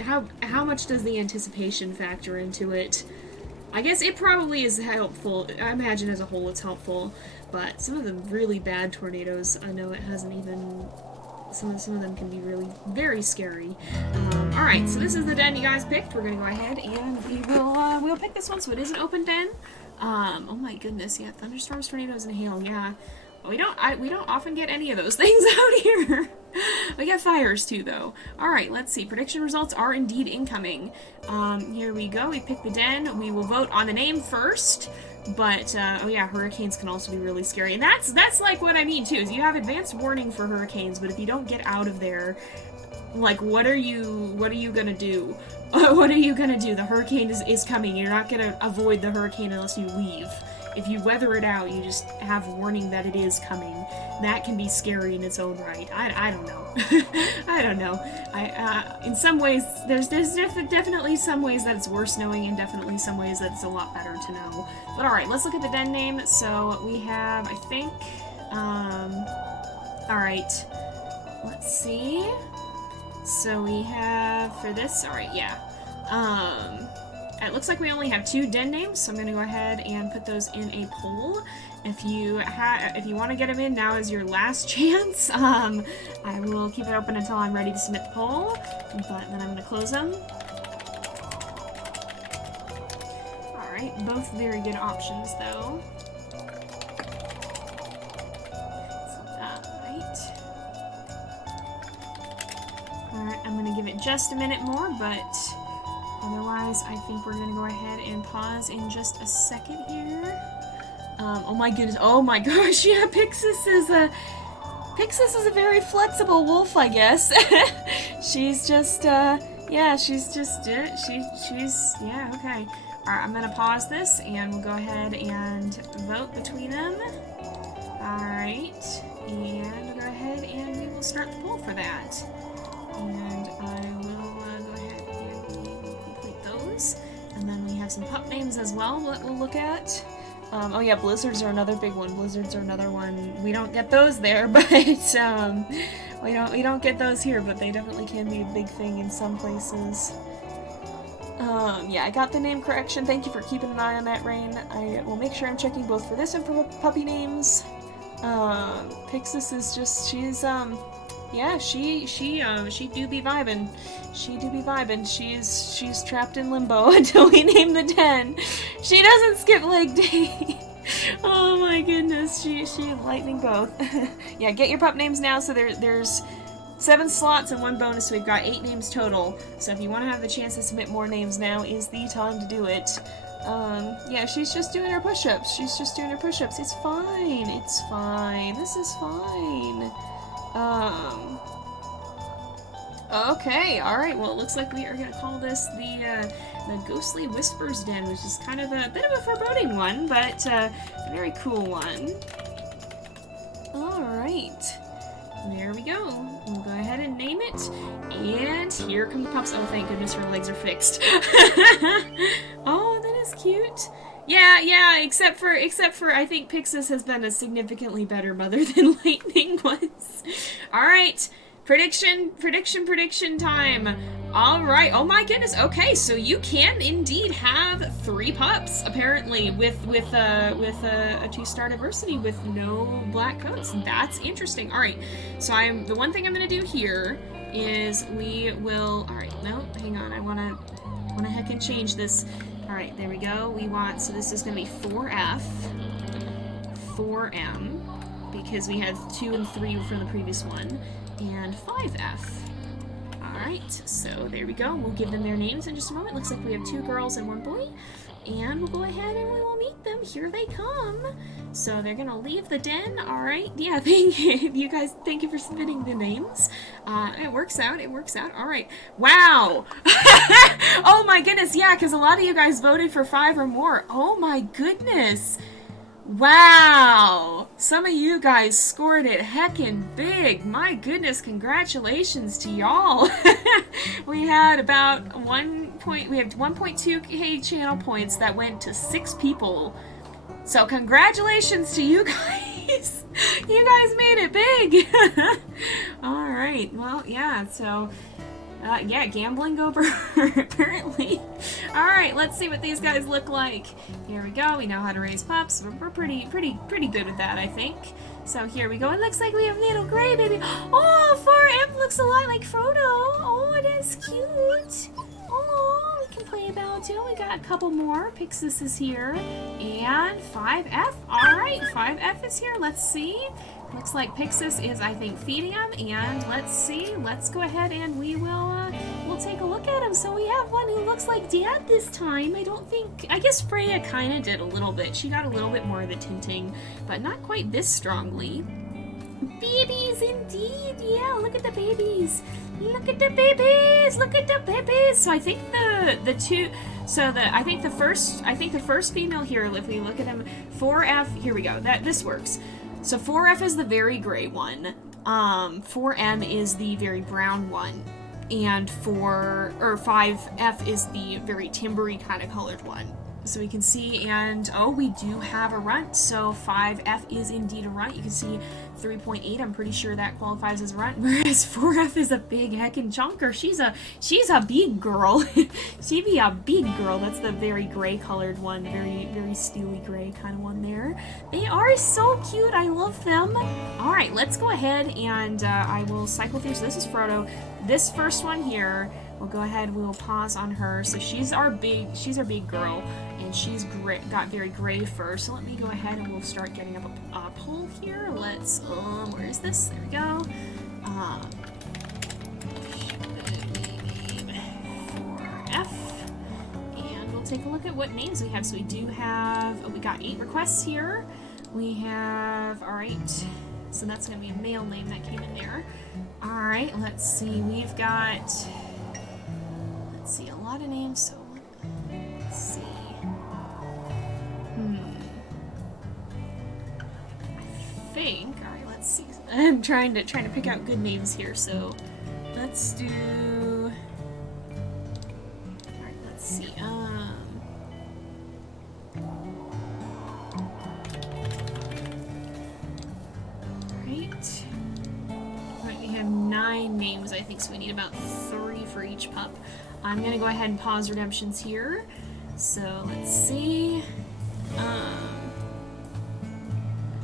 how much does the anticipation factor into it? I guess it probably is helpful. I imagine as a whole it's helpful, but some of the really bad tornadoes, I know it hasn't even, some of them can be really very scary. Alright, so this is the den you guys picked. We're gonna go ahead and we'll pick this one, so it is an open den. Oh my goodness, yeah, thunderstorms, tornadoes, and hail, yeah. We don't often get any of those things out here. We get fires too, though. Alright, let's see. Prediction results are indeed incoming. Here we go. We pick the den. We will vote on the name first. But, oh yeah, hurricanes can also be really scary. And that's like what I mean, too, is you have advanced warning for hurricanes, but if you don't get out of there, like, what are you gonna do? What are you gonna do? The hurricane is coming. You're not gonna avoid the hurricane unless you leave. If you weather it out, you just have warning that it is coming. That can be scary in its own right. I don't know. I don't know. In some ways, there's definitely some ways that it's worth knowing, and definitely some ways that it's a lot better to know. But alright, let's look at the den name. So we have, I think, alright, let's see. So we have, for this, alright, yeah. It looks like we only have 2 den names, so I'm going to go ahead and put those in a poll. If you want to get them in, now is your last chance. I will keep it open until I'm ready to submit the poll, but then I'm going to close them. Alright, both very good options, though. Alright, I'm going to give it just a minute more, but otherwise I think we're going to go ahead and pause in just a second here. Oh my goodness, oh my gosh, yeah, Pyxis is a very flexible wolf, I guess. She's just, yeah, she's yeah, okay. Alright, I'm going to pause this, and we'll go ahead and vote between them. Alright, and we'll go ahead and we will start the poll for that. And I will go ahead and we will complete those. And then we have some pup names as well that we'll look at. Oh yeah, blizzards are another big one. Blizzards are another one. We don't get those there, but we don't get those here, but they definitely can be a big thing in some places. Yeah, I got the name correction. Thank you for keeping an eye on that, Rain. I will make sure I'm checking both for this and for puppy names. Pyxis is just, she's, yeah, she do be vibin'. She do be vibin'. She's trapped in limbo until we name the den. She doesn't skip leg day. Oh my goodness, she lightning both. Yeah, get your pup names now. So there's 7 slots and 1 bonus, so we've got 8 names total. So if you want to have the chance to submit more names, now is the time to do it. Yeah, she's just doing her push-ups. She's just doing her push-ups. It's fine. It's fine. This is fine. Okay, alright, well, it looks like we are gonna call this the Ghostly Whispers Den, which is kind of a bit of a foreboding one, but a very cool one. Alright, there we go. We'll go ahead and name it, and here come the pups. Oh, thank goodness her legs are fixed. Oh, that is cute. Yeah, except for I think Pyxis has been a significantly better mother than Lightning was. Alright, prediction time. Alright, oh my goodness, okay, so you can indeed have 3 pups, apparently, with a 2-star diversity with no black coats. That's interesting. Alright, so the one thing I'm gonna do here is we will, alright, no, hang on, I wanna heckin' change this. Alright, there we go. So this is going to be 4F, 4M, because we had 2 and 3 from the previous one. and 5F. Alright, so there we go. We'll give them their names in just a moment. Looks like we have 2 girls and 1 boy. And we'll go ahead and we will meet them. Here they come. So they're gonna leave the den. Alright, yeah, thank you guys. Thank you for submitting the names. It works out, it works out. Alright. Wow! Oh my goodness, yeah, because a lot of you guys voted for 5 or more. Oh my goodness. Wow! Some of you guys scored it heckin' big. My goodness, congratulations to y'all. We had about 1.2k channel points that went to 6 people. So congratulations to you guys. You guys made it big. Alright, well, yeah, so yeah, gambling over apparently. Alright, let's see what these guys look like. Here we go. We know how to raise pups. We're pretty good at that, I think. So here we go. It looks like we have little gray baby. Oh, 4M looks a lot like Frodo. Oh, it is cute. Oh, we can play about too. We got a couple more. Pyxis is here. And 5F. Alright, 5F is here. Let's see. Looks like Pyxis is, I think, feeding him, and let's see. Let's go ahead and we will, we'll take a look at him. So we have one who looks like Dad this time. I guess Freya kind of did a little bit. She got a little bit more of the tinting, but not quite this strongly. Babies, indeed. Yeah, look at the babies. Look at the babies. Look at the babies. So I think I think the first female here, if we look at him, 4F, here we go. This works. So 4F is the very gray one, 4M is the very brown one, and 5F is the very timbery kind of colored one. So we can see, and oh, we do have a runt, so 5F is indeed a runt. You can see 3.8, I'm pretty sure that qualifies as a runt, whereas 4F is a big heckin' chunker. She's a big girl. She be a big girl. That's the very gray colored one, very steely gray kind of one there. They are so cute. I love them. All right, let's go ahead and I will cycle through. So this is Frodo. This first one here, we'll go ahead, we'll pause on her. So she's our big girl, and she's got very gray fur. So let me go ahead and we'll start getting up a poll here. Let's, where is this? There we go. 4F. And we'll take a look at what names we have. So we do have, we got 8 requests here. We have, alright, so that's going to be a male name that came in there. Alright, let's see, we've got, a lot of names, so let's see. I think, alright, let's see. I'm trying to pick out good names here, so let's do, alright, let's see, we have 9 names, I think, so we need about 3 for each pup. I'm gonna go ahead and pause redemptions here. So let's see.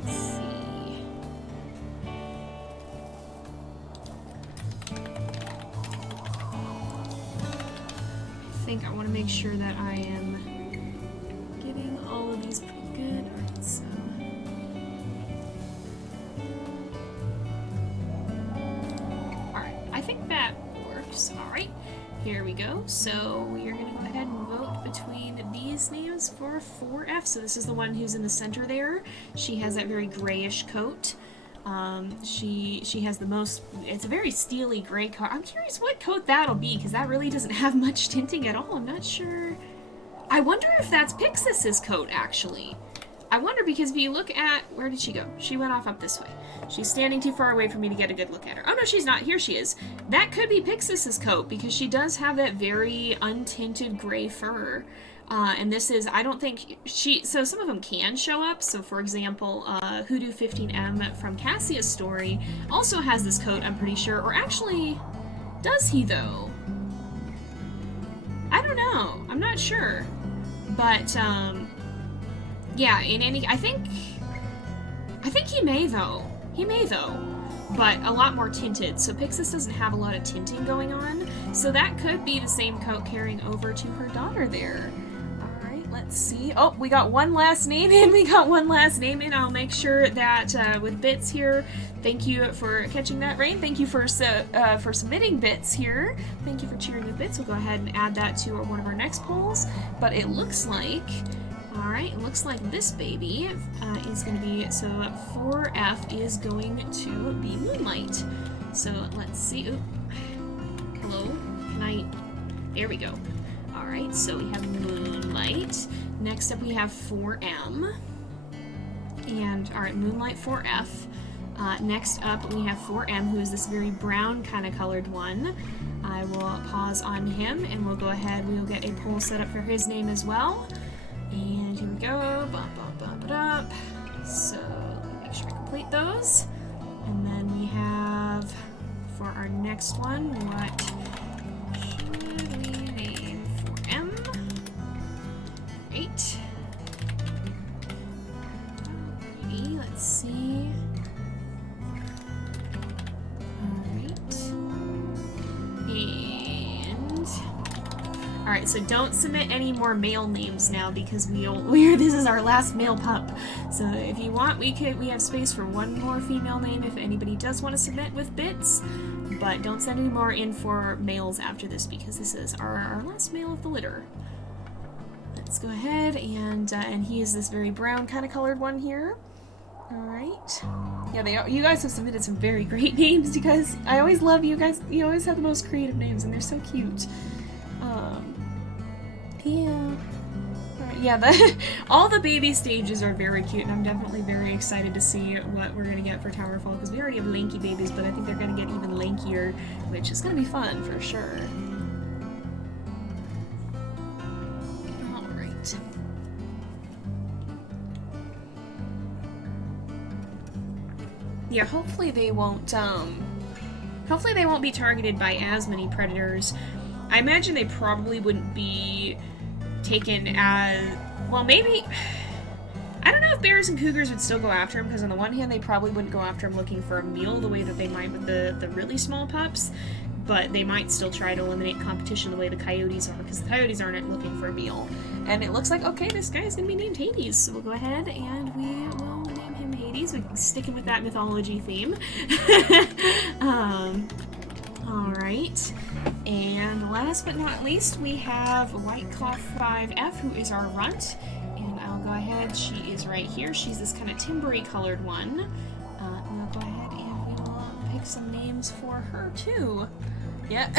Let's see. I think I want to make sure that I am getting all of these pretty good. Alright, so. I think that works. Alright, here we go. So we are going to go ahead and vote between these names for 4F. So this is the one who's in the center there. She has that very grayish coat. She has the most, it's a very steely gray coat. I'm curious what coat that'll be, because that really doesn't have much tinting at all. I'm not sure. I wonder if that's Pyxis's coat, actually. I wonder, because if you look at, where did she go? She went off up this way. She's standing too far away for me to get a good look at her. Oh no, she's not. Here she is. That could be Pyxis's coat, because she does have that very untinted gray fur. And this is, I don't think so some of them can show up. So for example, Hoodoo 15M from Cassia's story also has this coat, I'm pretty sure. Or actually, does he though? I don't know. I'm not sure. But, yeah, I think he may though. He may though. But a lot more tinted. So Pyxis doesn't have a lot of tinting going on. So that could be the same coat carrying over to her daughter there. let's see. Oh, we got one last name in. We got one last name in. I'll make sure that with Bits here, thank you for catching that, Rain. Thank you for submitting Bits here. Thank you for cheering with Bits. We'll go ahead and add that to one of our next polls. But it looks like, all right, it looks like this baby is going to be, so 4F is going to be Moonlight. So let's see. Oop. Hello? Can I? There we go. Alright, so we have Moonlight. Next up we have 4M. And, alright, Moonlight 4F. Next up we have 4M, who is this very brown kind of colored one. I will pause on him, and we'll go ahead. We will get a poll set up for his name as well. And here we go. Bump, bump, bump it up. So, let me make sure I complete those. And then we have, for our next one, what should we name 4M? 8. Alrighty, let's see. Alright. And alright, so don't submit any more male names now because this is our last male pup. So if you want, we have space for one more female name if anybody does want to submit with Bits. But don't send any more in for males after this because this is our last male of the litter. Let's go ahead and he is this very brown kind of colored one here. All right. Yeah, you guys have submitted some very great names. You guys, I always love you guys. You always have the most creative names, and they're so cute. Yeah. Yeah, all the baby stages are very cute, and I'm definitely very excited to see what we're going to get for Towerfall, because we already have lanky babies, but I think they're going to get even lankier, which is going to be fun for sure. Alright. Yeah, hopefully they won't be targeted by as many predators. I imagine they probably wouldn't be taken as, well, maybe, I don't know if bears and cougars would still go after him, because on the one hand they probably wouldn't go after him looking for a meal the way that they might with the really small pups, but they might still try to eliminate competition the way the coyotes are, because the coyotes aren't looking for a meal. And it looks like, okay, this guy is going to be named Hades, so we'll go ahead and we will name him Hades. We're sticking with that mythology theme. Alright, and last but not least, we have White Claw 5F, who is our runt, and I'll go ahead, she is right here, she's this kind of timbery colored one, and we'll go ahead and we will pick some names for her too. Yeah.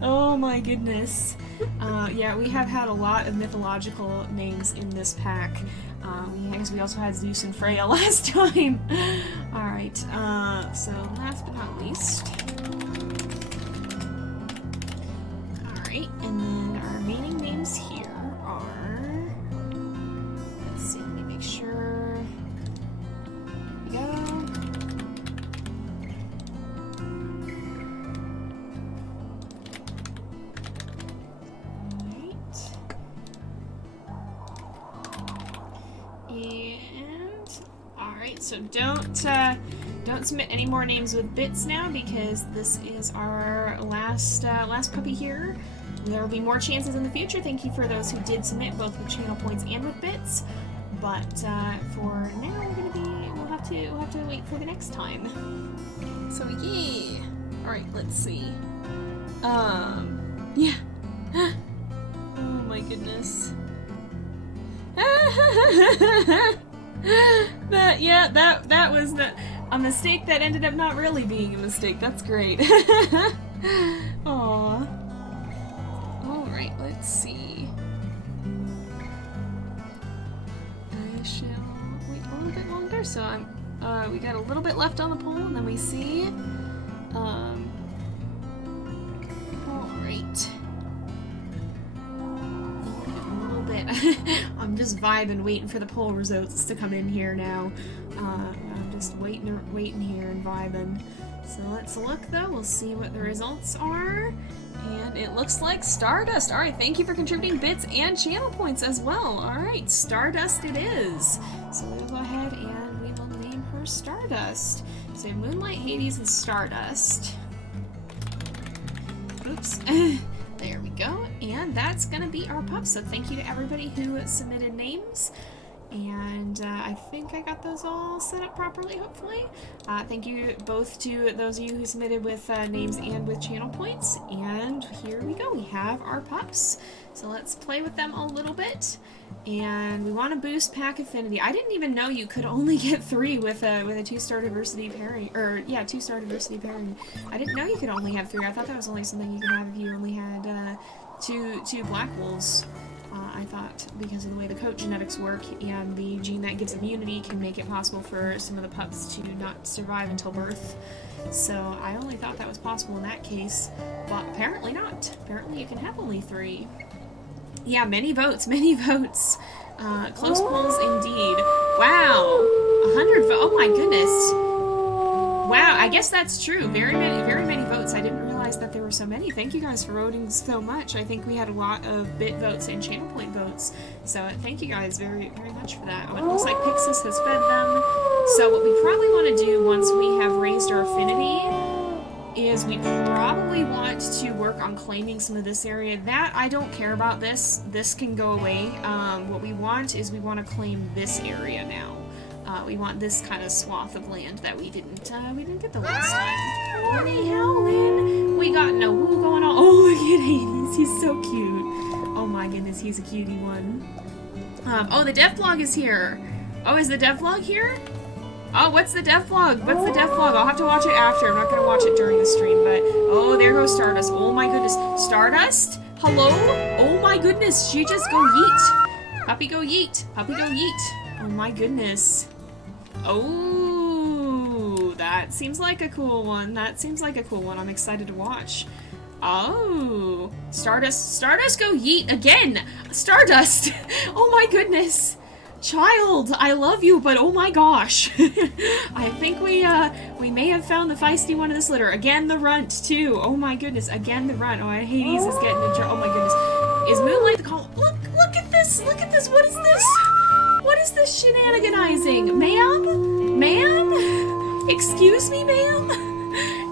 Oh my goodness. Yeah, we have had a lot of mythological names in this pack. I guess we also had Zeus and Freya last time. Alright, so last but not least. Alright, and then our remaining names here are, let's see, let me make sure. Here we go. So don't submit any more names with Bits now, because this is our last puppy here. There will be more chances in the future. Thank you for those who did submit both with channel points and with Bits. But for now, we'll have to wait for the next time. So yeah. All right, let's see. Yeah. Oh my goodness. That was a mistake that ended up not really being a mistake. That's great. Aww. Alright, let's see. I shall wait a little bit longer, so we got a little bit left on the poll, and then we see. Alright. I'm just vibing, waiting for the poll results to come in here now. I'm just waiting here and vibing. So let's look though, we'll see what the results are. And it looks like Stardust. Alright, thank you for contributing Bits and channel points as well. Alright, Stardust it is. So we'll go ahead and we will name her Stardust. So Moonlight, Hades, and Stardust. Oops. There we go, and that's gonna be our pups. So thank you to everybody who submitted names. And I think I got those all set up properly, hopefully. Thank you both to those of you who submitted with names and with channel points. And here we go, we have our pups. So let's play with them a little bit. And we want to boost pack affinity. I didn't even know you could only get 3 with a 2-star diversity pairing. Or, yeah, 2-star diversity pairing. I didn't know you could only have 3. I thought that was only something you could have if you only had two black wolves. I thought because of the way the coat genetics work and the gene that gives immunity can make it possible for some of the pups to not survive until birth. So I only thought that was possible in that case, but apparently not. Apparently you can have only 3. Yeah, many votes, many votes. Close polls indeed. Wow, 100 votes. Oh my goodness. Wow, I guess that's true. Very many votes. I didn't realize that there were so many. Thank you guys for voting so much. I think we had a lot of bit votes and channel point votes. So thank you guys very much for that. Oh, it looks like Pyxis has fed them. So what we probably want to do once we have raised our affinity is we probably want to work on claiming some of this area. That, I don't care about this. This can go away. What we want is we want to claim this area now. We want this kind of swath of land that we didn't get the last time. Holy howlin'! We got no woo going on. Oh, look at Hades. He's so cute. Oh my goodness, he's a cutie one. Oh, the devlog is here. Oh, is the devlog here? Oh, what's the devlog? What's the devlog? I'll have to watch it after. I'm not going to watch it during the stream, but... Oh, there goes Stardust. Oh my goodness. Stardust? Hello? Oh my goodness. She just go yeet. Puppy go yeet. Puppy go yeet. Oh my goodness. Oh, that seems like a cool one. That seems like a cool one. I'm excited to watch. Oh, Stardust go yeet again. Stardust. Oh my goodness. Child, I love you, but oh my gosh. I think we may have found the feisty one of this litter. Again, the runt too. Oh my goodness, again the runt. Oh, Hades is getting in trouble. Oh my goodness. Is Moonlight the call? Look at this. Look at this. What is this? What is this shenaniganizing? Ma'am? Ma'am? Excuse me, ma'am?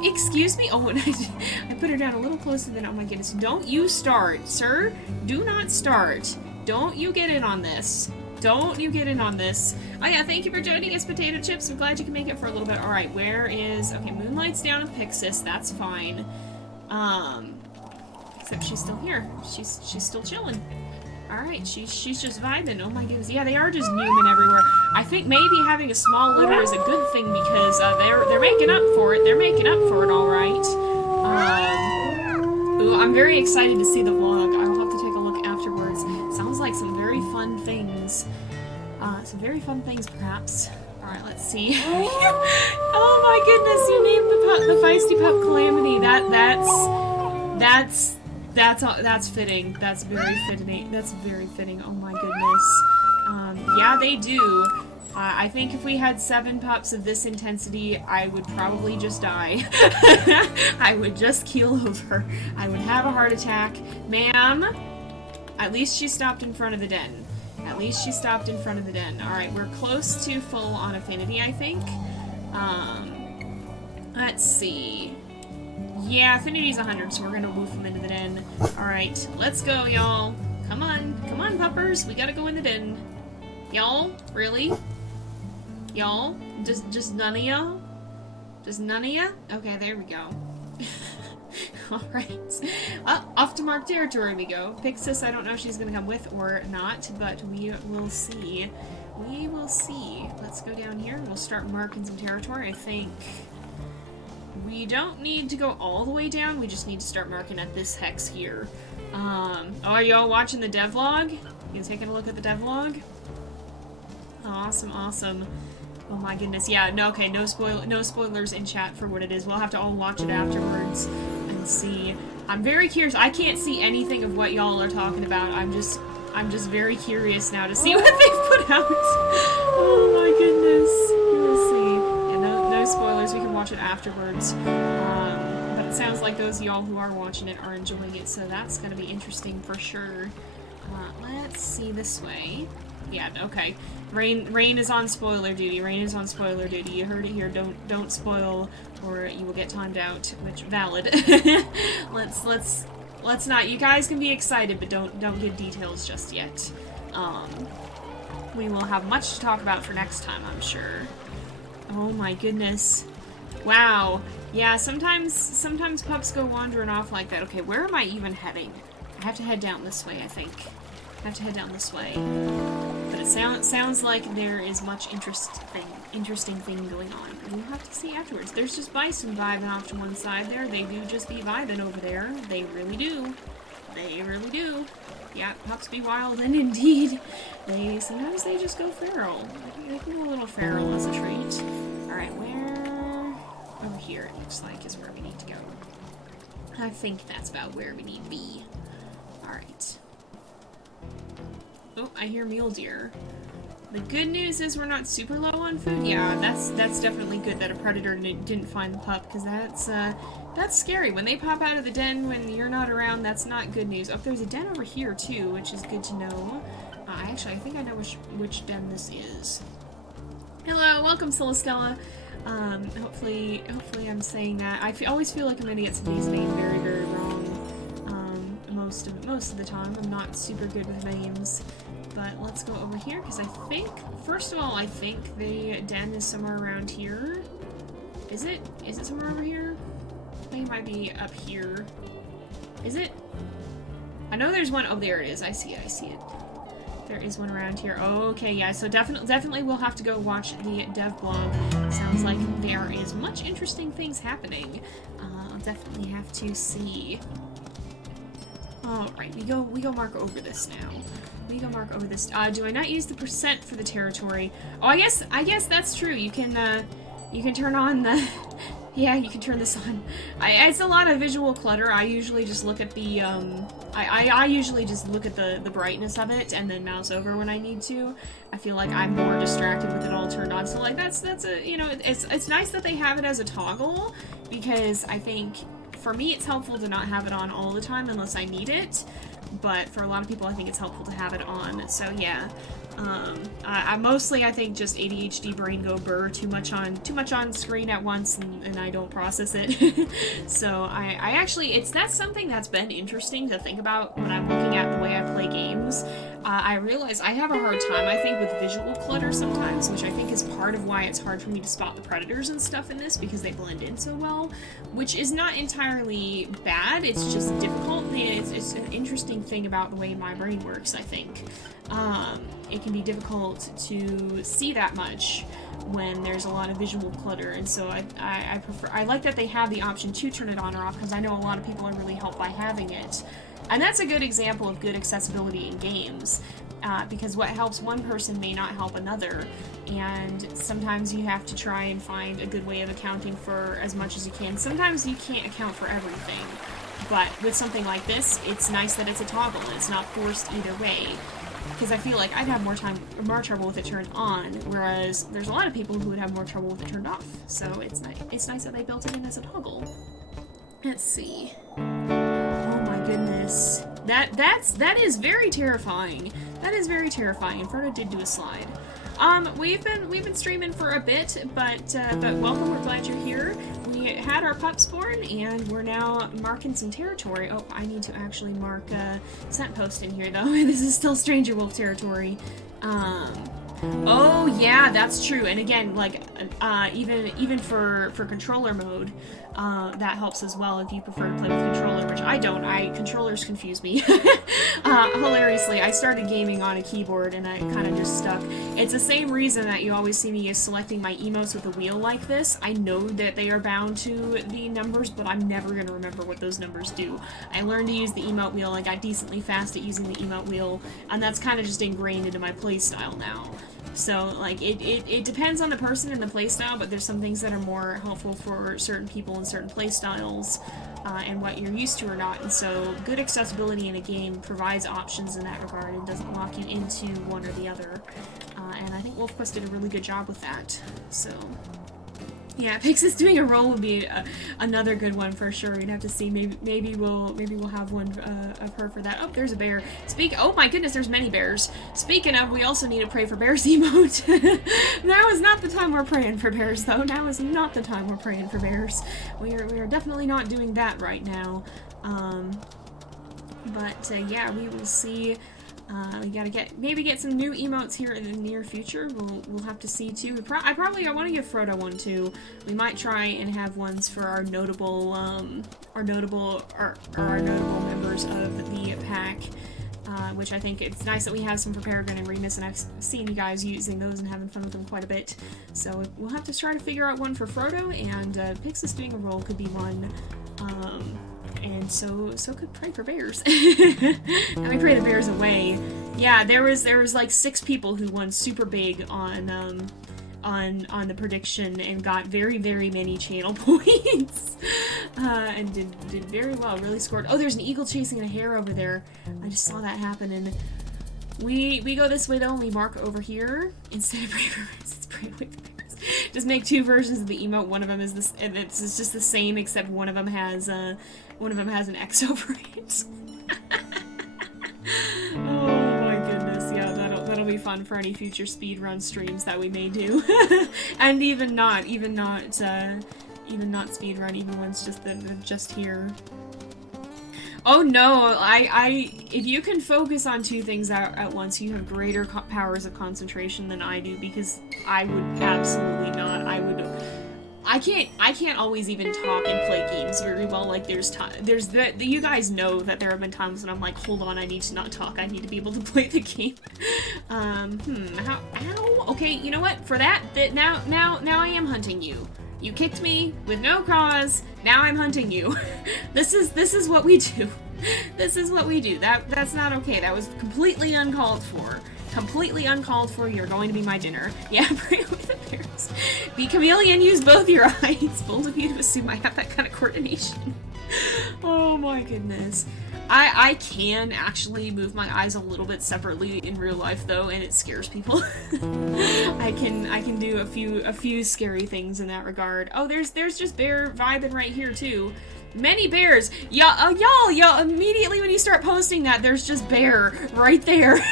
Excuse me? Oh, and I put her down a little closer than, oh my goodness. Don't you start, sir. Do not start. Don't you get in on this. Don't you get in on this. Oh yeah, thank you for joining us, Potato Chips. I'm glad you can make it for a little bit. Alright, where is... Okay, Moonlight's down with Pyxis. That's fine. Except she's still here. She's still chilling. Alright, she's just vibing. Oh my goodness. Yeah, they are just Newman everywhere. I think maybe having a small litter is a good thing because they're making up for it. They're making up for it alright. Ooh, I'm very excited to see the vlog. I will have to take a look afterwards. Sounds like some very fun things. Some very fun things, perhaps. Alright, let's see. Oh my goodness, you named the feisty pup Calamity. That's fitting. That's very fitting. That's very fitting. Oh my goodness. Yeah, they do. I think if we had 7 pups of this intensity, I would probably just die. I would just keel over. I would have a heart attack. Ma'am? At least she stopped in front of the den. At least she stopped in front of the den. Alright, we're close to full on affinity, I think. Let's see. Yeah, affinity's 100, so we're gonna woof them into the den. Alright, let's go, y'all. Come on, puppers. We gotta go in the den. Y'all? Really? Y'all? Just none of y'all? Just none of ya? Okay, there we go. Alright. Off to mark territory we go. Pyxis, I don't know if she's gonna come with or not, but we will see. We will see. Let's go down here. We'll start marking some territory. I think we don't need to go all the way down. We just need to start marking at this hex here. Oh, are y'all watching the devlog? You taking a look at the devlog? Awesome, awesome. Oh my goodness, yeah, no, okay, no spoilers in chat for what it is. We'll have to all watch it afterwards and see. I'm very curious. I can't see anything of what y'all are talking about. I'm just very curious now to see what they've put out. Oh my goodness. We'll see. Yeah, no spoilers. We can watch it afterwards. But it sounds like those of y'all who are watching it are enjoying it, so that's gonna be interesting for sure. Let's see this way. Yeah, okay. Rain is on spoiler duty. Rain is on spoiler duty. You heard it here. Don't spoil or you will get timed out, which valid. Let's let's not. You guys can be excited, but don't give details just yet. We will have much to talk about for next time, I'm sure. Oh my goodness. Wow. Yeah, sometimes pups go wandering off like that. Okay, where am I even heading? I have to head down this way, I think. I have to head down this way. But it sounds like there is much interesting thing going on. We'll have to see afterwards. There's just bison vibing off to one side there. They do just be vibing over there. They really do. They really do. Yeah, pups be wild, and indeed, sometimes they just go feral. They can go a little feral as a treat. Alright, where... Over here, it looks like, is where we need to go. I think that's about where we need to be. Alright. Oh, I hear mule deer. The good news is we're not super low on food. Yeah, that's definitely good that a predator didn't find the pup, because that's scary. When they pop out of the den when you're not around, that's not good news. Oh, there's a den over here, too, which is good to know. Actually, I think I know which den this is. Hello, welcome, Celestella. Hopefully I'm saying that. I always feel like I'm gonna get some of these names very, very wrong. Most of the time. I'm not super good with names. But let's go over here, because I think, first of all, I think the den is somewhere around here. Is it? Is it somewhere over here? I think it might be up here. Is it? I know there's one. Oh, there it is. I see it. There is one around here. Oh, okay, yeah, so definitely we'll have to go watch the dev blog. Sounds like there is much interesting things happening. I'll definitely have to see. Alright, we go mark over this now. We go mark over this. Do I not use the percent for the territory? Oh, I guess that's true. You can turn on the... Yeah, you can turn this on. It's a lot of visual clutter. I usually just look at the, I usually just look at the brightness of it and then mouse over when I need to. I feel like I'm more distracted with it all turned on. So, like, that's a, you know, it's nice that they have it as a toggle, because I think, for me, it's helpful to not have it on all the time unless I need it. But for a lot of people, I think it's helpful to have it on. So, yeah. I mostly, I think, just ADHD brain go burr too much on screen at once, and I don't process it. So I actually, that's something that's been interesting to think about when I'm looking at the way I play games. I realize I have a hard time, I think, with visual clutter sometimes, which I think is part of why it's hard for me to spot the predators and stuff in this, because they blend in so well, which is not entirely bad, it's just difficult. It's an interesting thing about the way my brain works, I think. It can be difficult to see that much when there's a lot of visual clutter, and so I like that they have the option to turn it on or off, because I know a lot of people are really helped by having it. And that's a good example of good accessibility in games, because what helps one person may not help another, and sometimes you have to try and find a good way of accounting for as much as you can. Sometimes you can't account for everything, but with something like this, it's nice that it's a toggle and it's not forced either way. Because I feel like I'd have more trouble with it turned on, whereas there's a lot of people who would have more trouble with it turned off. So it's nice that they built it in as a toggle. Let's see. Oh my goodness, that is very terrifying. That is very terrifying. And Frodo did do a slide. We've been streaming for a bit, but welcome. We're glad you're here. We had our pups born, and we're now marking some territory. Oh, I need to actually mark scent post in here, though. This is still Stranger Wolf territory. Oh yeah, that's true. And again, like, even for controller mode, that helps as well if you prefer to play with controller, which I don't. Controllers confuse me. Hilariously, I started gaming on a keyboard and I kind of just stuck. It's the same reason that you always see me selecting my emotes with a wheel like this. I know that they are bound to the numbers, but I'm never going to remember what those numbers do. I learned to use the emote wheel, I got decently fast at using the emote wheel, and that's kind of just ingrained into my playstyle now. So, like, it depends on the person and the playstyle, but there's some things that are more helpful for certain people and certain playstyles, and what you're used to or not. And so, good accessibility in a game provides options in that regard and doesn't lock you into one or the other. And I think WolfQuest did a really good job with that. So, yeah, Pyxis doing a roll would be another good one for sure. We'd have to see. Maybe we'll have one of her for that. Oh, there's a bear. Oh my goodness, there's many bears. Speaking of, we also need to pray for bears emote. Now is not the time we're praying for bears, though. Now is not the time we're praying for bears. We are definitely not doing that right now. But yeah, we will see. We gotta maybe get some new emotes here in the near future. We'll have to see too. I want to give Frodo one too. We might try and have ones for our notable notable members of the pack. Which I think it's nice that we have some for Peregrine and Remus, and I've seen you guys using those and having fun with them quite a bit. So we'll have to try to figure out one for Frodo, and Pyxis doing a roll could be one. And so could Pray for Bears. And we pray the bears away. Yeah, there was like 6 people who won super big on the prediction and got very, very many channel points. And did very well, really scored. Oh, there's an eagle chasing a hare over there. I just saw that happen, and we go this way though, and we mark over here. Instead of Pray for Bears, it's Pray with the Bears. Just make 2 versions of the emote. One of them is this, and it's just the same, except one of them has an X over it. Oh my goodness, yeah, that'll be fun for any future speedrun streams that we may do. And even not speedrun, even ones just here. Oh no, if you can focus on 2 things at once, you have greater powers of concentration than I do, because I would absolutely not. I can't always even talk and play games very well. Like, you guys know that there have been times when I'm like, hold on, I need to not talk, I need to be able to play the game. Okay, you know what, for that now I am hunting you. You kicked me with no cause, now I'm hunting you. This is what we do. This is what we do. That's not okay. That was completely uncalled for. Completely uncalled for. You're going to be my dinner. Yeah, Pray with the Bears. Be chameleon, use both your eyes. Bold of you to assume I have that kind of coordination. Oh my goodness. I can actually move my eyes a little bit separately in real life though, and it scares people. I can do a few scary things in that regard. Oh, there's just bear vibing right here too. Many bears. Y'all, immediately when you start posting that, there's just bear right there.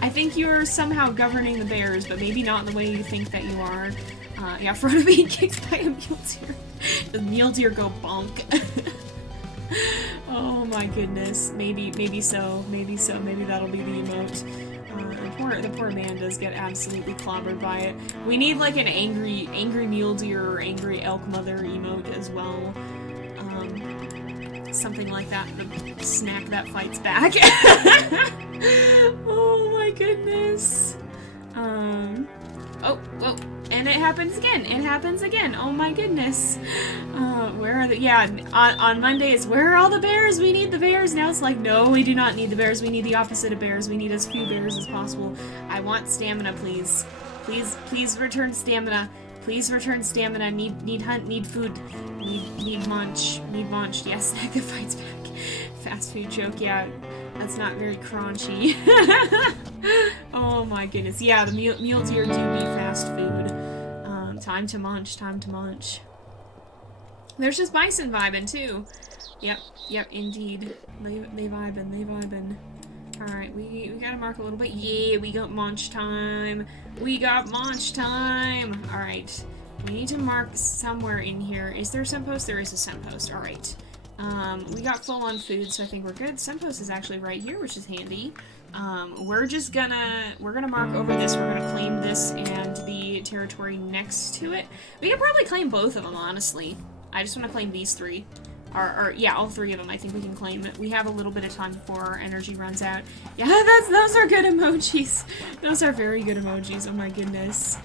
I think you're somehow governing the bears, but maybe not in the way you think that you are. Yeah, Frodo being kicked by a mule deer. The mule deer go bonk. Oh my goodness. Maybe so. Maybe that'll be the emote. The poor man does get absolutely clobbered by it. We need like an angry mule deer or angry elk mother emote as well. Something like that. The snack that fights back. Oh my goodness. Oh, and it happens again. It happens again. Oh my goodness. Where are the... Yeah, on Monday it's, where are all the bears? We need the bears. Now it's like, no, we do not need the bears. We need the opposite of bears. We need as few bears as possible. I want stamina, please. Please return stamina. Please return stamina. Need hunt. Need food. Need munch. Need munch. Yes, snack that fights back. Fast food joke. Yeah, that's not very crunchy. Oh my goodness. Yeah, the mule deer do be fast food. Time to munch. Time to munch. There's just bison vibing too. Yep, indeed. They vibing. Alright, we gotta mark a little bit. Yeah, we got munch time. Alright. We need to mark somewhere in here. Is there a signpost? There is a signpost. Alright. We got full on food, so I think we're good. Signpost is actually right here, which is handy. We're gonna mark over this. We're gonna claim this and the territory next to it. We could probably claim both of them, honestly. I just want to claim these 3. Or yeah, all 3 of them. I think we can claim it. We have a little bit of time before our energy runs out. Yeah, those are good emojis. Those are very good emojis. Oh my goodness.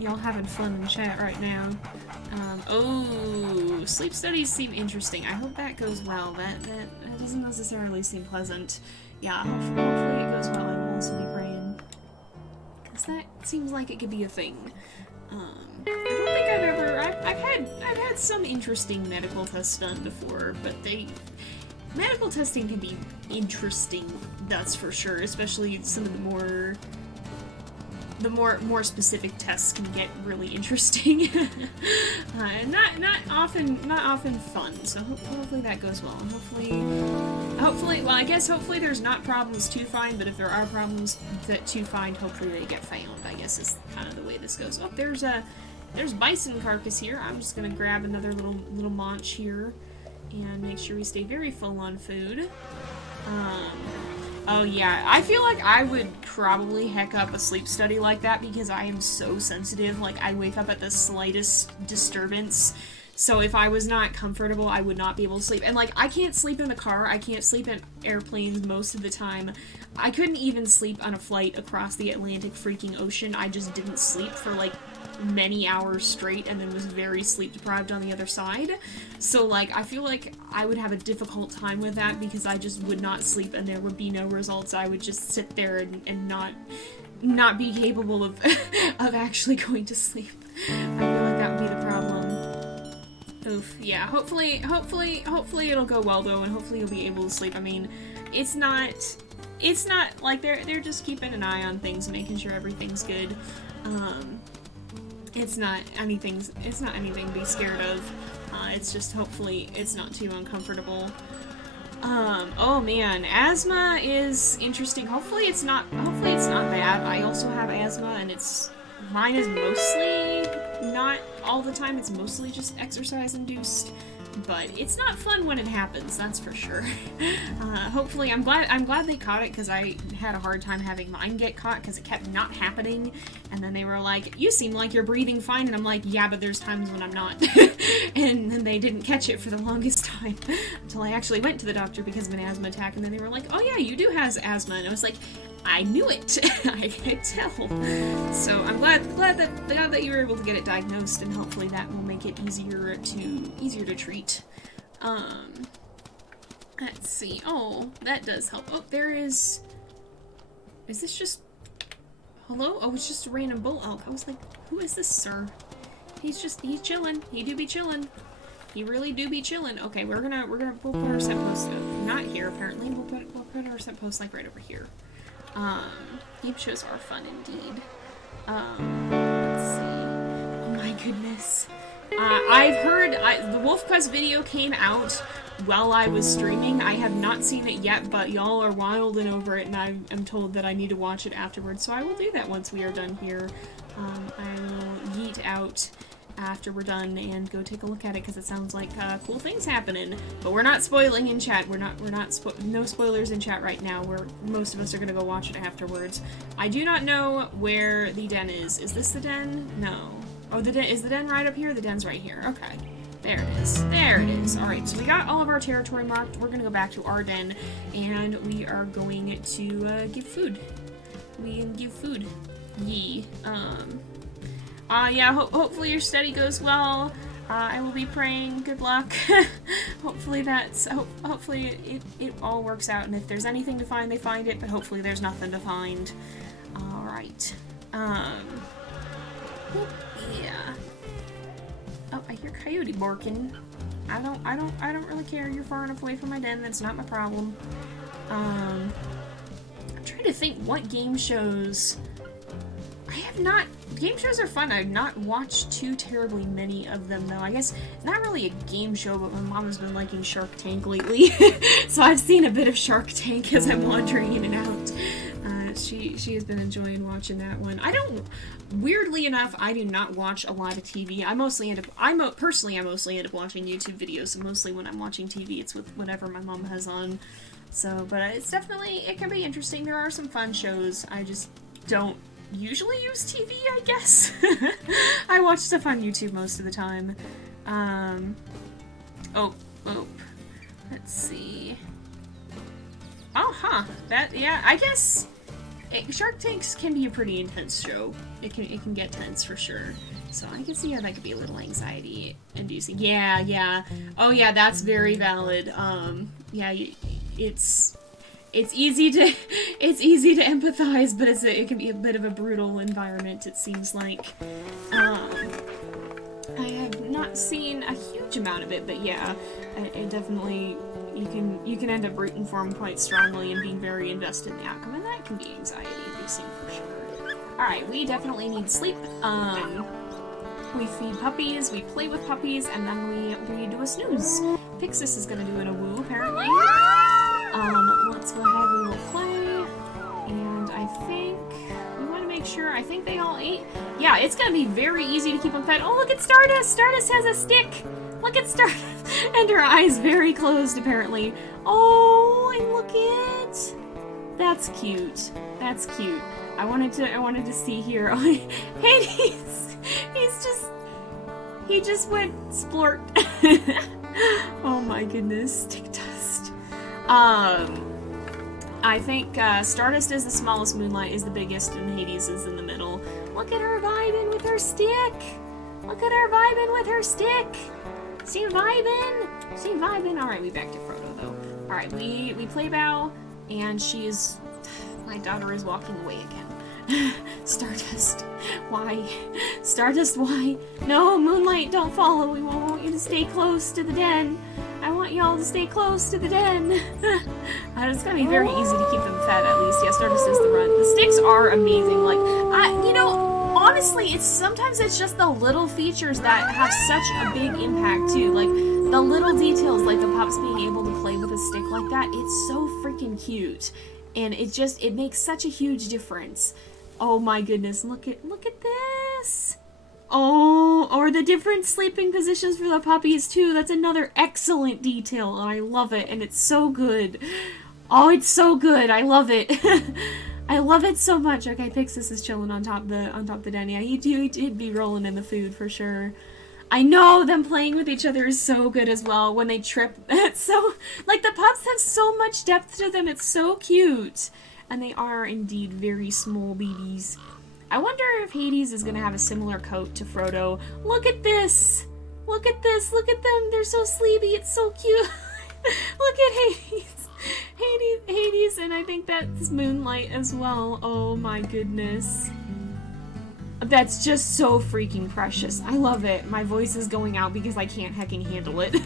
Y'all having fun in chat right now. Oh, sleep studies seem interesting. I hope that goes well. That doesn't necessarily seem pleasant. Yeah, hopefully it goes well. I will also be praying. Because that seems like it could be a thing. I don't think I've ever... I've had some interesting medical tests done before, but medical testing can be interesting, that's for sure, especially some of the more specific tests can get really interesting. Not often fun, so hopefully that goes well. Hopefully, well, I guess hopefully there's not problems to find, but if there are problems to find, hopefully they get found, I guess is kind of the way this goes. Oh, there's bison carcass here. I'm just gonna grab another little munch here, and make sure we stay very full on food. Oh yeah, I feel like I would probably heck up a sleep study like that because I am so sensitive. Like, I wake up at the slightest disturbance. So if I was not comfortable, I would not be able to sleep. And, like, I can't sleep in the car. I can't sleep in airplanes most of the time. I couldn't even sleep on a flight across the Atlantic freaking ocean. I just didn't sleep for, like, many hours straight and then was very sleep deprived on the other side. So, like, I feel like I would have a difficult time with that because I just would not sleep and there would be no results. I would just sit there and not be capable of of actually going to sleep. I feel like that would be the problem. Oof, yeah, hopefully it'll go well though, and hopefully you'll be able to sleep. I mean, it's not like they're just keeping an eye on things, making sure everything's good. It's not anything to be scared of. It's just hopefully it's not too uncomfortable. Oh man, asthma is interesting. Hopefully it's not bad. I also have asthma, and mine is mostly not all the time. It's mostly just exercise induced, but it's not fun when it happens, that's for sure. Hopefully, I'm glad they caught it because I had a hard time having mine get caught because it kept not happening, and then they were like, "You seem like you're breathing fine," and I'm like, "Yeah, but there's times when I'm not." And then they didn't catch it for the longest time until I actually went to the doctor because of an asthma attack, and then they were like, "Oh yeah, you do have asthma," and I was like, I knew it. I could tell. So I'm glad that you were able to get it diagnosed, and hopefully that will make it easier to treat. Let's see. Oh, that does help. Oh, there is. Is this just? Hello? Oh, it's just a random bull elk. I was like, who is this, sir? He's chilling. He do be chilling. He really do be chilling. Okay, we'll put our scent post not here apparently. We'll put our scent post like right over here. Game shows are fun indeed. Let's see. Oh my goodness. I've heard, the WolfQuest video came out while I was streaming. I have not seen it yet, but y'all are wilding over it, and I am told that I need to watch it afterwards, so I will do that once we are done here. I will yeet out after we're done and go take a look at it because it sounds like cool things happening. But we're not spoiling in chat. No spoilers in chat right now. Most of us are gonna go watch it afterwards. I do not know where the den is. Is this the den? No. Oh, is the den right up here? The den's right here. Okay. There it is. There it is. Alright, so we got all of our territory marked. We're gonna go back to our den and we are going to give food. We can give food. Yee. Yeah, hopefully your study goes well. I will be praying. Good luck. Hopefully it all works out, and if there's anything to find, they find it, but hopefully there's nothing to find. Alright. Yeah. Oh, I hear coyote barking. I don't really care. You're far enough away from my den. That's not my problem. I'm trying to think what game shows. Game shows are fun. I've not watched too terribly many of them, though. I guess not really a game show, but my mom has been liking Shark Tank lately. So I've seen a bit of Shark Tank as I'm wandering in and out. She has been enjoying watching that one. Weirdly enough, I do not watch a lot of TV. I mostly end up watching YouTube videos, so mostly when I'm watching TV, it's with whatever my mom has on. So, but it can be interesting. There are some fun shows. I just don't usually use TV, I guess. I watch stuff on YouTube most of the time. Let's see. Oh, huh. Yeah, I guess Shark Tanks can be a pretty intense show. It can get tense for sure. So I can see how that could be a little anxiety inducing. Yeah. Oh yeah, that's very valid. Yeah, it's easy to empathize, but it can be a bit of a brutal environment, it seems like. I have not seen a huge amount of it, but yeah, it definitely, you can end up rooting for them quite strongly and being very invested in the outcome, and that can be anxiety inducing for sure. Alright, we definitely need sleep. We feed puppies, we play with puppies, and then we do a snooze. Pyxis is gonna do a woo, apparently. Let's go ahead, we will play, and I think we want to make sure, I think they all ate. Yeah, it's gonna be very easy to keep them fed. Oh, look at Stardust! Stardust has a stick! Look at Stardust! And her eyes very closed, apparently. Oh, and look it. That's cute. That's cute. I wanted to see here. Oh, Hades. He just went splort. Oh my goodness, stick dust. I think Stardust is the smallest, Moonlight is the biggest, and Hades is in the middle. Look at her vibing with her stick. Look at her vibing with her stick. She vibing. She vibing. All right, we back to Frodo though. All right, we play bow, and she is. My daughter is walking away again. Stardust, why? Stardust, why? No, Moonlight, don't follow. We want you to stay close to the den. I want y'all to stay close to the den. It's gonna be very easy to keep them fed, at least. Yeah, Stardust is the run. The sticks are amazing. Like, you know, honestly, sometimes it's just the little features that have such a big impact too. Like the little details, like the pups being able to play with a stick like that. It's so freaking cute, and it makes such a huge difference. Oh my goodness, look at this. Oh, or the different sleeping positions for the puppies too. That's another excellent detail, and I love it, and it's so good. Oh, it's so good. I love it. I love it so much. Okay, Pyxis is chilling on top of the den. Yeah, he'd be rolling in the food for sure. I know, them playing with each other is so good as well when they trip. It's so, like, the pups have so much depth to them. It's so cute. And they are indeed very small babies. I wonder if Hades is going to have a similar coat to Frodo. Look at this! Look at this! Look at them! They're so sleepy! It's so cute! Look at Hades! Hades, and I think that's Moonlight as well. Oh my goodness. That's just so freaking precious. I love it. My voice is going out because I can't hecking handle it.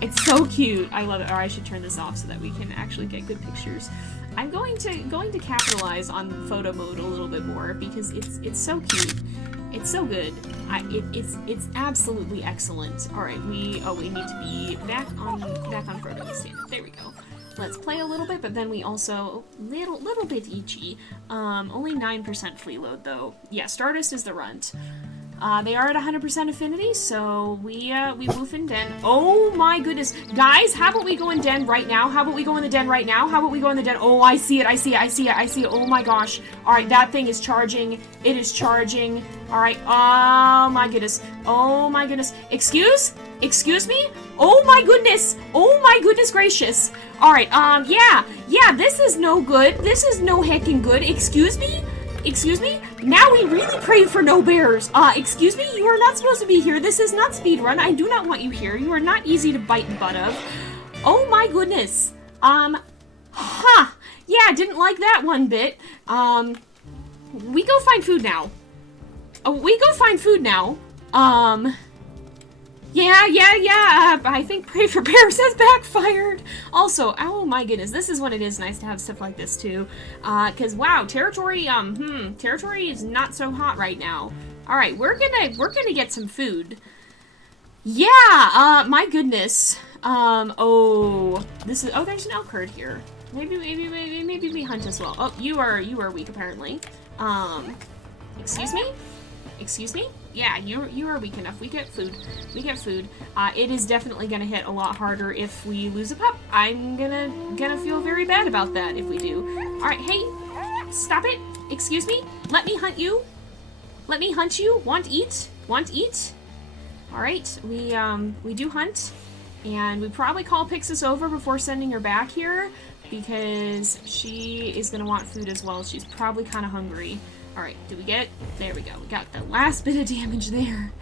It's so cute. I love it. Or I should turn this off so that we can actually get good pictures. I'm going to capitalize on photo mode a little bit more because it's so cute. It's so good. It's absolutely excellent. All right, we need to be back on Frodo standard. There we go. Let's play a little bit, but then we also little bit itchy. Only 9% flea load though. Yeah, Stardust is the runt. They are at 100% affinity, so we woof in den. Oh my goodness. Guys, how about we go in den right now? How about we go in the den right now? How about we go in the den? Oh, I see it. Oh my gosh. Alright, that thing is charging. It is charging. Alright, oh my goodness. Oh my goodness. Excuse me? Oh my goodness. Oh my goodness gracious. Alright, yeah, this is no good. This is no heckin' good. Excuse me? Now we really pray for no bears. Excuse me? You are not supposed to be here. This is not speedrun. I do not want you here. You are not easy to bite the butt of. Oh my goodness. Yeah, didn't like that one bit. We go find food now. Yeah, I think Pray for Bears has backfired. Also, oh my goodness, this is when it is nice to have stuff like this too. Cause wow, territory is not so hot right now. Alright, we're gonna get some food. Yeah, my goodness. There's an elk herd here. Maybe we hunt as well. Oh, you are weak apparently. Excuse me? Yeah, you are weak enough. We get food. It is definitely gonna hit a lot harder if we lose a pup. I'm gonna feel very bad about that if we do. Alright, hey, stop it. Excuse me. Let me hunt you. Want eat? Alright, we do hunt. And we probably call Pyxis over before sending her back here because she is gonna want food as well. She's probably kinda hungry. Alright, did we get it? There we go. We got the last bit of damage there.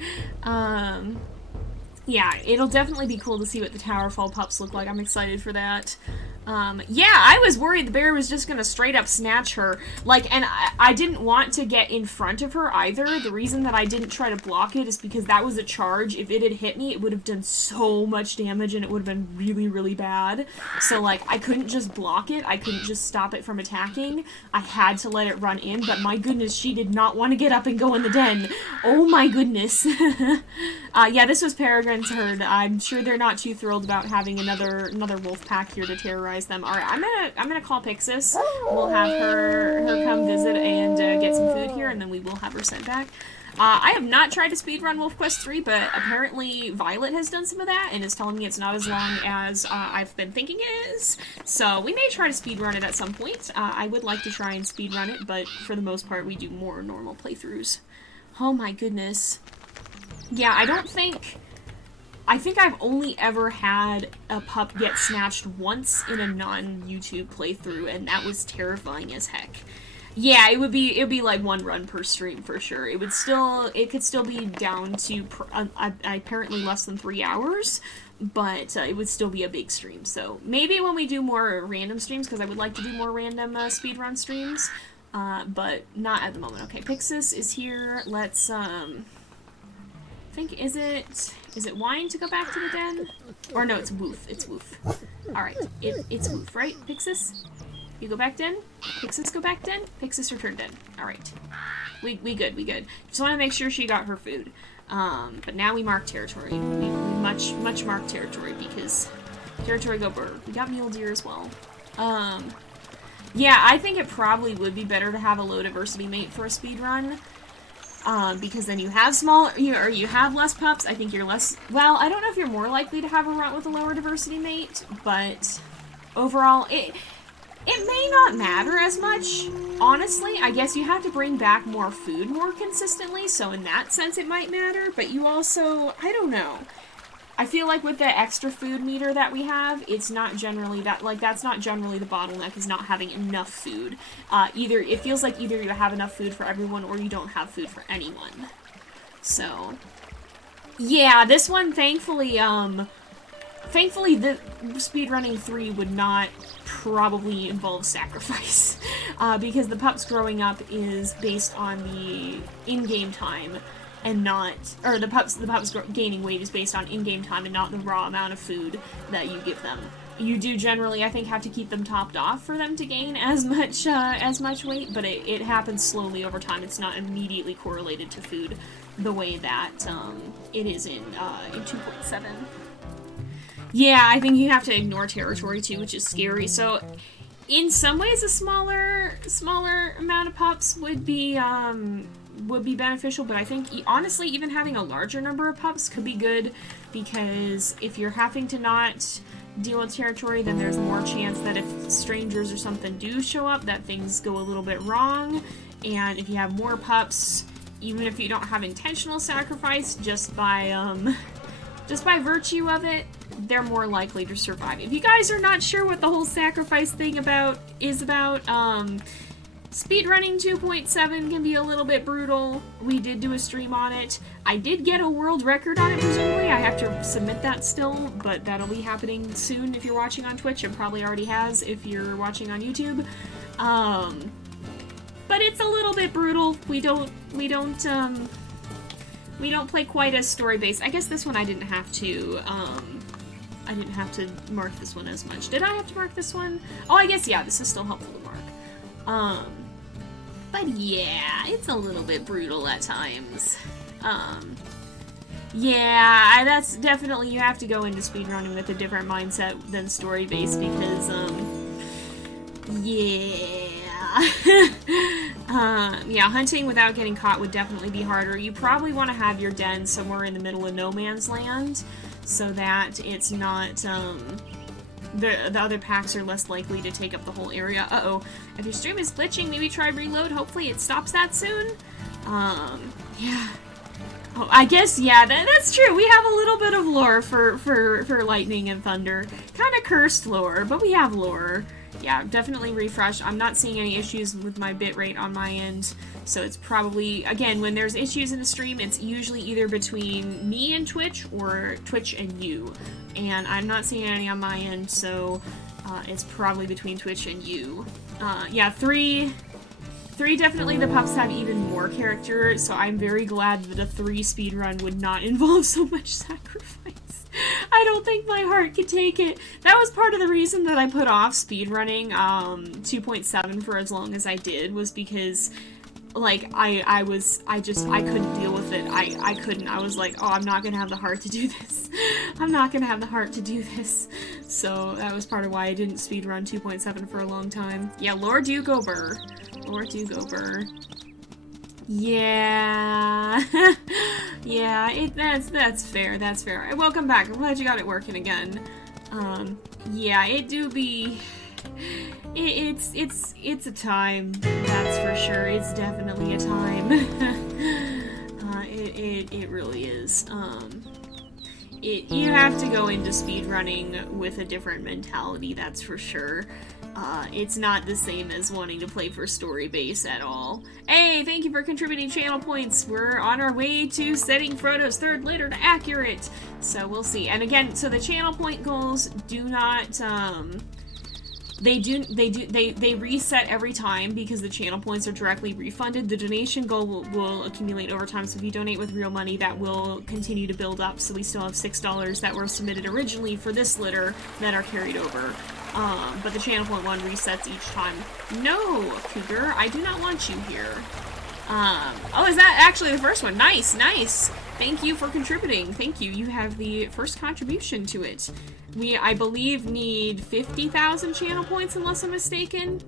Yeah, it'll definitely be cool to see what the Towerfall pups look like. I'm excited for that. Yeah, I was worried the bear was just gonna straight up snatch her. Like, and I didn't want to get in front of her either. The reason that I didn't try to block it is because that was a charge. If it had hit me, it would have done so much damage and it would have been really, really bad. So, like, I couldn't just block it. I couldn't just stop it from attacking. I had to let it run in, but my goodness, she did not want to get up and go in the den. Oh my goodness. Yeah, this was Peregrine's herd. I'm sure they're not too thrilled about having another wolf pack here to terrorize them. All right, I'm gonna call Pyxis. We'll have her come visit and get some food here, and then we will have her sent back. I have not tried to speedrun WolfQuest 3, but apparently Violet has done some of that and is telling me it's not as long as I've been thinking it is. So we may try to speedrun it at some point. I would like to try and speedrun it, but for the most part we do more normal playthroughs. Oh my goodness. Yeah, I think I've only ever had a pup get snatched once in a non-YouTube playthrough, and that was terrifying as heck. Yeah, it would be like one run per stream for sure. It could still be down to apparently less than 3 hours, but it would still be a big stream. So maybe when we do more random streams, because I would like to do more random speedrun streams, but not at the moment. Okay, Pyxis is here. Let's think is it Wine to go back to the den, or no? It's Woof. It's Woof. All right, it's Woof, right? Pyxis. You go back den? Pyxis go back den? Pyxis return den. Alright. We good, we good. Just want to make sure she got her food. But now we mark territory. We much mark territory because territory go bird. We got mule deer as well. Yeah, I think it probably would be better to have a low diversity mate for a speed run. Because then you have you have less pups. I think you're less, well, I don't know if you're more likely to have a run with a lower diversity mate, but overall, it may not matter as much, honestly. I guess you have to bring back more food more consistently, so in that sense it might matter, but you also, I don't know. I feel like with the extra food meter that we have, it's not generally that's not generally the bottleneck, is not having enough food. It feels like either you have enough food for everyone or you don't have food for anyone. So, yeah, this one, thankfully, the speedrunning 3 would not probably involve sacrifice, because the pups growing up is based on the in-game time and not, or the pups gaining weight is based on in-game time and not the raw amount of food that you give them. You do generally, I think, have to keep them topped off for them to gain as much weight, but it happens slowly over time. It's not immediately correlated to food the way that it is in 2.7. Yeah, I think you have to ignore territory too, which is scary. So, in some ways, a smaller amount of pups would be beneficial. But I think honestly, even having a larger number of pups could be good, because if you're having to not deal with territory, then there's more chance that if strangers or something do show up, that things go a little bit wrong. And if you have more pups, even if you don't have intentional sacrifice, just by virtue of it, they're more likely to survive. If you guys are not sure what the whole sacrifice thing is about, speedrunning 2.7 can be a little bit brutal. We did do a stream on it. I did get a world record on it, presumably. I have to submit that still, but that'll be happening soon if you're watching on Twitch. It probably already has if you're watching on YouTube. But it's a little bit brutal. We don't play quite as story-based. I guess this one I didn't have to mark this one as much. Did I have to mark this one? Oh, I guess, yeah, this is still helpful to mark. But yeah, it's a little bit brutal at times. Yeah, that's definitely, you have to go into speedrunning with a different mindset than story-based, because, yeah. Yeah, hunting without getting caught would definitely be harder. You probably want to have your den somewhere in the middle of no man's land, so that it's not, the other packs are less likely to take up the whole area. Uh-oh. If your stream is glitching, maybe try reload. Hopefully it stops that soon. Yeah. Oh, I guess, yeah, that's true. We have a little bit of lore for lightning and thunder. Kind of cursed lore, but we have lore. Yeah, definitely refresh. I'm not seeing any issues with my bitrate on my end, so it's probably, again, when there's issues in the stream, it's usually either between me and Twitch or Twitch and you, and I'm not seeing any on my end, so it's probably between Twitch and you. Yeah, 3, definitely the pups have even more character, so I'm very glad that a 3 speedrun would not involve so much sacrifice. I don't think my heart could take it. That was part of the reason that I put off speedrunning 2.7 for as long as I did, was because, like, I couldn't deal with it. I couldn't. I was like, oh, I'm not gonna have the heart to do this. I'm not gonna have the heart to do this. So that was part of why I didn't speedrun 2.7 for a long time. Yeah, Lord do go burr. Lord do go burr. Yeah. Yeah, that's fair, that's fair. Welcome back. I'm glad you got it working again. Yeah, it do be... It's a time, that's for sure. It's definitely a time. It really is. You have to go into speedrunning with a different mentality, that's for sure. It's not the same as wanting to play for story base at all. Hey, thank you for contributing channel points. We're on our way to setting Frodo's third litter to accurate. So we'll see. And again, so the channel point goals do not, they reset every time because the channel points are directly refunded. The donation goal will accumulate over time, so if you donate with real money, that will continue to build up. So we still have $6 that were submitted originally for this litter that are carried over. But the channel point one resets each time. No, Cougar, I do not want you here. Oh, is that actually the first one? Nice, nice. Thank you for contributing. Thank you. You have the first contribution to it. We, I believe, need 50,000 channel points, unless I'm mistaken,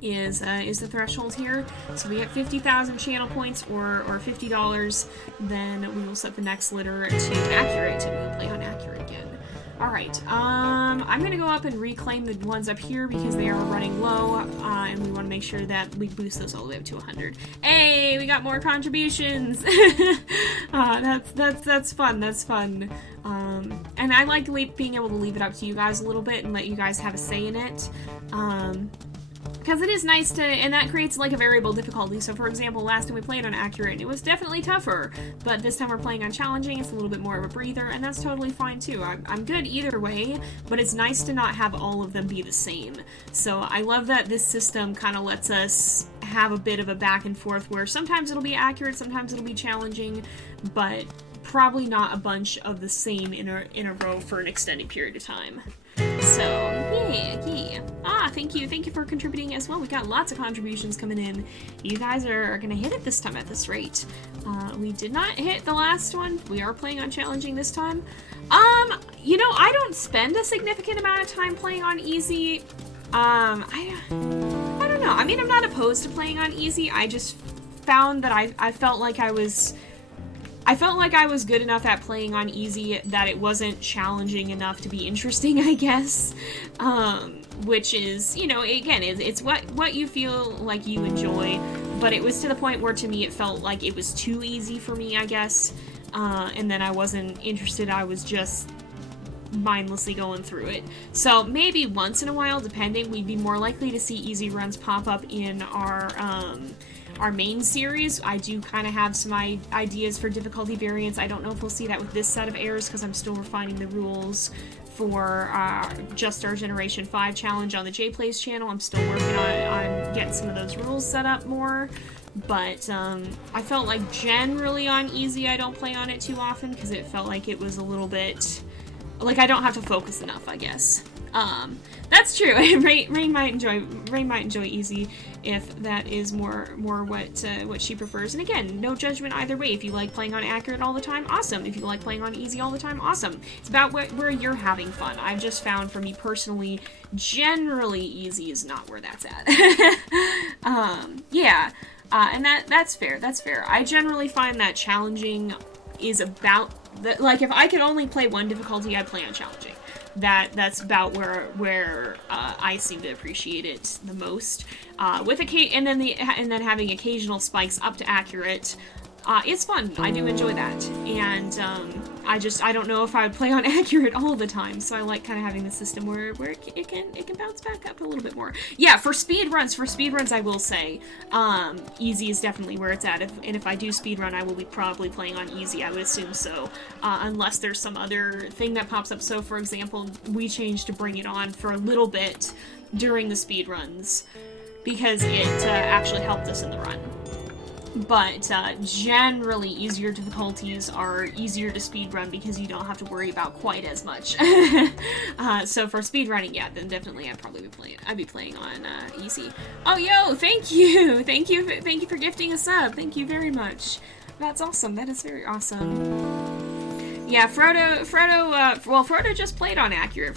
is the threshold here. So we get 50,000 channel points or $50, then we will set the next litter to accurate, and we'll play on accurate again. Alright, I'm gonna go up and reclaim the ones up here because they are running low, and we want to make sure that we boost those all the way up to 100. Hey, we got more contributions! That's fun, that's fun. And I like being able to leave it up to you guys a little bit and let you guys have a say in it. Because it is nice to, and that creates like a variable difficulty. So for example, last time we played on accurate, it was definitely tougher, but this time we're playing on challenging, it's a little bit more of a breather, and that's totally fine too. I'm good either way, but it's nice to not have all of them be the same. So I love that this system kind of lets us have a bit of a back and forth where sometimes it'll be accurate, sometimes it'll be challenging, but probably not a bunch of the same in a row for an extended period of time. So, yeah. Thank you for contributing as well. We got lots of contributions coming in. You guys are gonna hit it this time at this rate. We did not hit the last one. We are playing on challenging this time. You know, I don't spend a significant amount of time playing on easy. I don't know. I mean, I'm not opposed to playing on easy. I just found that I felt like I was good enough at playing on easy that it wasn't challenging enough to be interesting, I guess. Which is, you know, again, it's what you feel like you enjoy, but it was to the point where to me it felt like it was too easy for me, I guess. And then I wasn't interested, I was just mindlessly going through it. So maybe once in a while, depending, we'd be more likely to see easy runs pop up in our main series. I do kind of have some ideas for difficulty variants. I don't know if we'll see that with this set of errors because I'm still refining the rules for just our Generation 5 challenge on the JayPlays channel. I'm still working on getting some of those rules set up more. But I felt like generally on easy I don't play on it too often because it felt like it was a little bit... like I don't have to focus enough, I guess. That's true. Rain might enjoy easy if that is more what she prefers. And again, no judgment either way. If you like playing on accurate all the time, awesome. If you like playing on easy all the time, awesome. It's about where you're having fun. I've just found for me personally, generally easy is not where that's at. Yeah. And that's fair. That's fair. I generally find that challenging is about like if I could only play one difficulty, I'd play on challenging. That's about where I seem to appreciate it the most. And then having occasional spikes up to accurate, it's fun. I do enjoy that, and I don't know if I would play on accurate all the time. So I like kind of having the system where it can bounce back up a little bit more. Yeah, for speedruns, I will say easy is definitely where it's at. If I do speedrun, I will be probably playing on easy. I would assume so, unless there's some other thing that pops up. So for example, we changed to bring it on for a little bit during the speedruns because it actually helped us in the run. But generally easier difficulties are easier to speedrun because you don't have to worry about quite as much. So for speedrunning, yeah, then definitely I'd be playing on easy. Oh, yo, thank you for gifting a sub. Thank you very much. That's awesome. That is very awesome. Yeah, Frodo just played on accurate.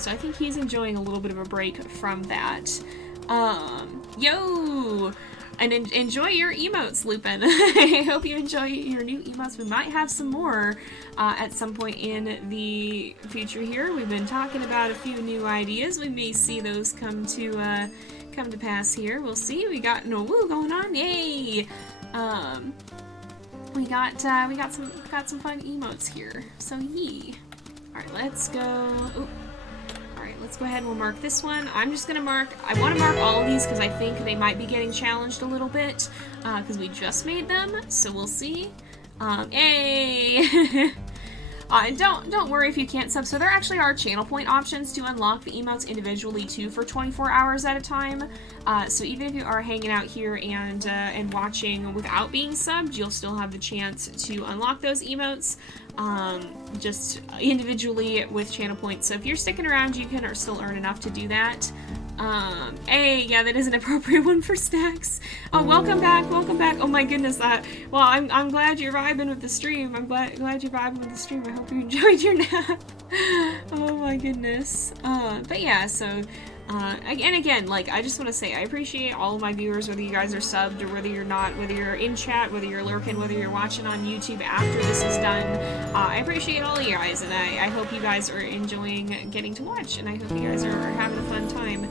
So I think he's enjoying a little bit of a break from that. Yo! And enjoy your emotes, Lupin. I hope you enjoy your new emotes. We might have some more at some point in the future here. We've been talking about a few new ideas. We may see those come to pass here. We'll see. We got no woo going on. Yay! We got some fun emotes here. So yee. All right, let's go. Ooh. Alright, let's go ahead and we'll mark this one. I'm just gonna mark, I want to mark all of these because I think they might be getting challenged a little bit, because we just made them, so we'll see. Yay! And don't worry if you can't sub. So there actually are channel point options to unlock the emotes individually too for 24 hours at a time. So even if you are hanging out here and watching without being subbed, you'll still have the chance to unlock those emotes just individually with channel points. So if you're sticking around, you can still earn enough to do that. Hey, yeah, that is an appropriate one for snacks. Oh, welcome back, welcome back. Oh my goodness, well, I'm glad you're vibing with the stream. I'm glad you're vibing with the stream. I hope you enjoyed your nap. Oh my goodness. But yeah, so, again, like, I just want to say, I appreciate all of my viewers, whether you guys are subbed or whether you're not, whether you're in chat, whether you're lurking, whether you're watching on YouTube after this is done. I appreciate all of you guys, and I hope you guys are enjoying getting to watch, and I hope you guys are having a fun time.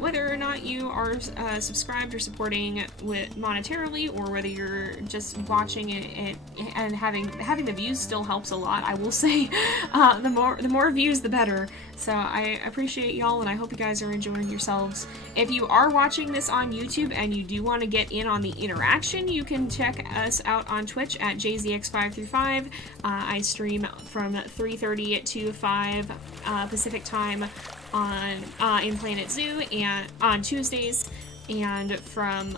Whether or not you are subscribed or supporting monetarily, or whether you're just watching it and having the views still helps a lot. I will say, the more views, the better. So I appreciate y'all, and I hope you guys are enjoying yourselves. If you are watching this on YouTube and you do want to get in on the interaction, you can check us out on Twitch at JZX535. I stream from 3:30 to 5 Pacific time in Planet Zoo and on Tuesdays, and from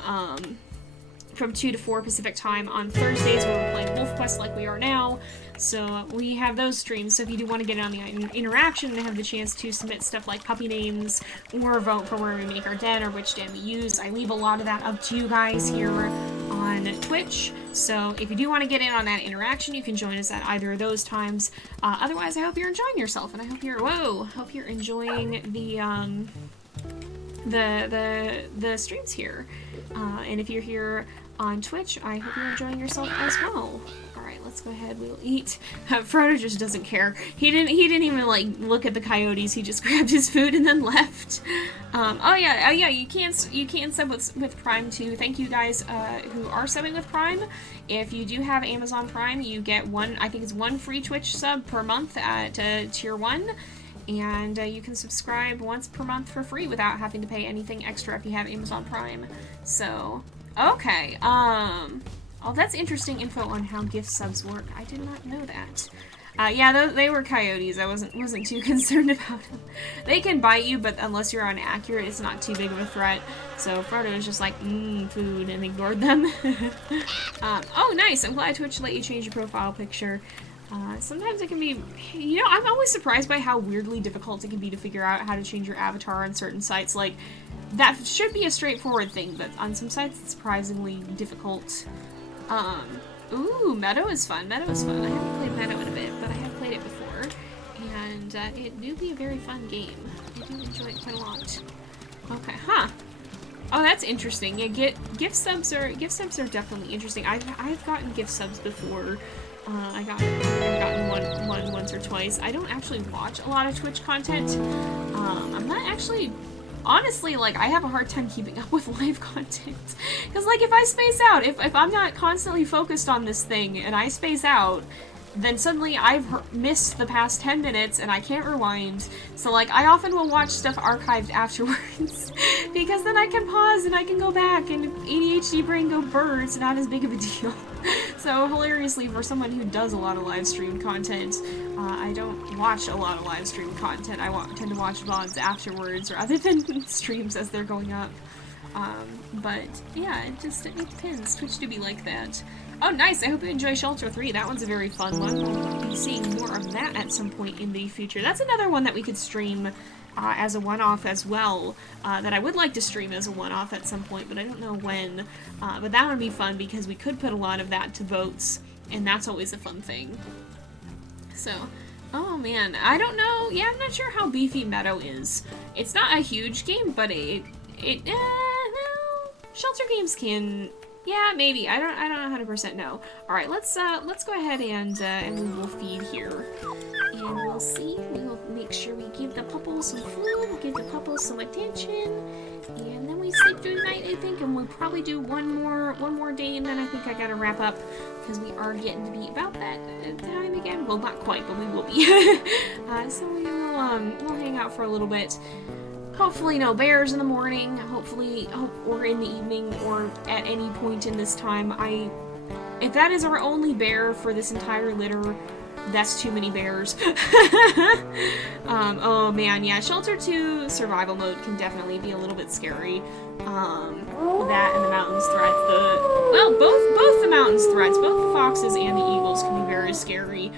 2 to 4 Pacific time on Thursdays, where we're playing WolfQuest like we are now. So we have those streams. So if you do want to get in on the interaction and have the chance to submit stuff like puppy names or vote for where we make our den or which den we use, I leave a lot of that up to you guys here on Twitch. So if you do want to get in on that interaction, you can join us at either of those times. Otherwise, I hope you're enjoying yourself, and I hope you're enjoying the streams here. And if you're here on Twitch, I hope you're enjoying yourself as well. Alright, let's go ahead, we'll eat. Frodo just doesn't care. He didn't even, like, look at the coyotes, he just grabbed his food and then left. Oh yeah, you can sub with Prime too. Thank you guys who are subbing with Prime. If you do have Amazon Prime, you get one free Twitch sub per month at tier 1. And you can subscribe once per month for free without having to pay anything extra if you have Amazon Prime. So, okay. Oh, that's interesting info on how gift subs work. I did not know that. Yeah, they were coyotes. I wasn't too concerned about them. They can bite you, but unless you're inaccurate, it's not too big of a threat. So Frodo was just like, food, and ignored them. Oh, nice. I'm glad Twitch let you change your profile picture. Sometimes it can be, you know, I'm always surprised by how weirdly difficult it can be to figure out how to change your avatar on certain sites. Like, that should be a straightforward thing, but on some sites it's surprisingly difficult. Ooh, Meadow is fun. Meadow is fun. I haven't played Meadow in a bit, but I have played it before, and it do be a very fun game. I do enjoy it quite a lot. Okay, huh. Oh, that's interesting. Yeah, gift subs are definitely interesting. I've gotten gift subs before. I've gotten one once or twice. I don't actually watch a lot of Twitch content. I'm not actually, honestly, like, I have a hard time keeping up with live content. Because, like, if I space out, if I'm not constantly focused on this thing and I space out, then suddenly I've missed the past 10 minutes and I can't rewind. So, like, I often will watch stuff archived afterwards because then I can pause and I can go back, and ADHD brain go brr, it's not as big of a deal. So, hilariously, for someone who does a lot of live stream content, I don't watch a lot of live stream content. I tend to watch VODs afterwards rather than streams as they're going up. But yeah, it depends. Twitch do be like that. Oh, nice! I hope you enjoy Shelter 3. That one's a very fun one. We'll be seeing more of that at some point in the future. That's another one that we could stream as a one-off as well, that I would like to stream as a one-off at some point, but I don't know when. But that would be fun because we could put a lot of that to votes, and that's always a fun thing. So, oh man, I don't know. Yeah, I'm not sure how beefy Meadow is. It's not a huge game, but Shelter games can, yeah, maybe. I don't 100% know. All right, let's go ahead and we will feed here, and we'll see. We will make sure we give the puppos some food. We'll give the puppos some attention, and then we sleep through the night, I think. And we'll probably do one more day, and then I think I gotta wrap up because we are getting to be about that time again. Well, not quite, but we will be. So we will we'll hang out for a little bit. Hopefully no bears in the morning, or in the evening, or at any point in this time. If that is our only bear for this entire litter, that's too many bears. Oh man, yeah, Shelter 2 survival mode can definitely be a little bit scary. That and the mountains threats, both the mountains threats, both the foxes and the eagles can be very scary.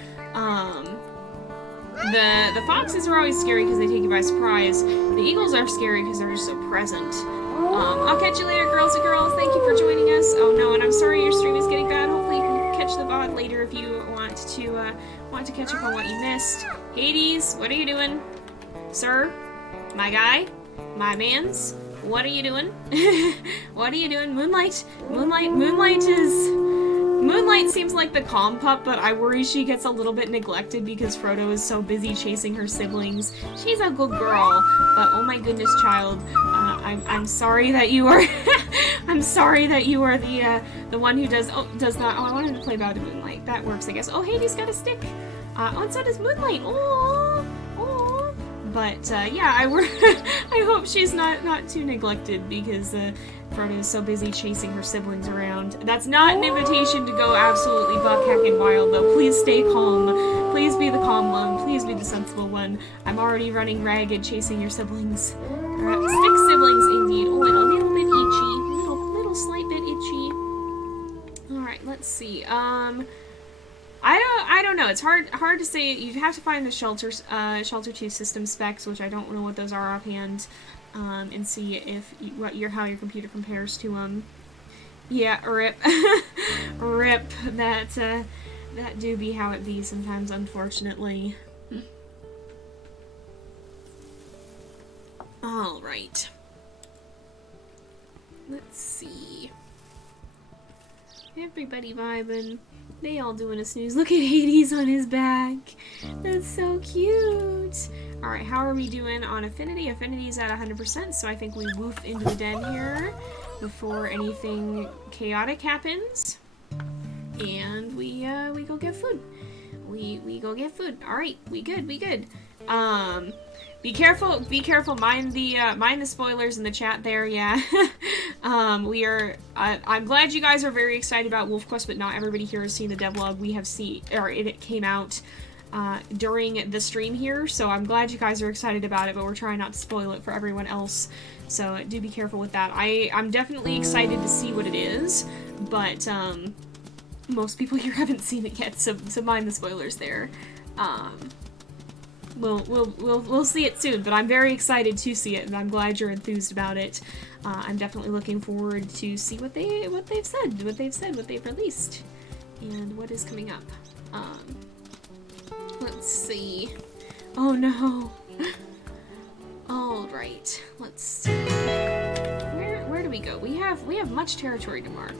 The foxes are always scary because they take you by surprise. The eagles are scary because they're just so present. I'll catch you later, girls and girls. Thank you for joining us. Oh no, and I'm sorry your stream is getting bad. Hopefully you can catch the VOD later if you want to catch up on what you missed. Hades, what are you doing? Sir? My guy? My mans? What are you doing? What are you doing? Moonlight seems like the calm pup, but I worry she gets a little bit neglected because Frodo is so busy chasing her siblings. She's a good girl, but oh my goodness, child, I'm sorry that you are I'm sorry that you are the one who does not. Oh, I wanted to play Bow to Moonlight. That works, I guess. Oh, Hades got a stick. Oh, and so does Moonlight. Oh. But yeah, I hope she's not too neglected because Frodo is so busy chasing her siblings around. That's not an invitation to go absolutely buck-hacking wild, though. Please stay calm. Please be the calm one. Please be the sensible one. I'm already running ragged chasing your siblings. Stick siblings, indeed. Oh, and a little bit itchy. Little slight bit itchy. Alright, let's see. I don't know. It's hard to say. You'd have to find the Shelter 2 system specs, which I don't know what those are offhand, and see if how your computer compares to them. Yeah, rip, rip. That do be how it be sometimes, unfortunately. All right. Let's see. Everybody vibing. They all doing a snooze. Look at Hades on his back. That's so cute. Alright, how are we doing on affinity? Affinity's at 100%, so I think we woof into the den here before anything chaotic happens. And we go get food. We go get food. Alright, we good. Be careful, mind the spoilers in the chat there, yeah. I'm glad you guys are very excited about WolfQuest, but not everybody here has seen the devlog. We have seen, or it came out during the stream here, so I'm glad you guys are excited about it, but we're trying not to spoil it for everyone else, so do be careful with that. I'm definitely excited to see what it is, but most people here haven't seen it yet, so mind the spoilers there. We'll see it soon, but I'm very excited to see it, and I'm glad you're enthused about it. I'm definitely looking forward to see what they've released, and what is coming up. Let's see. Oh no. All right. Let's see. Where do we go? We have much territory to mark.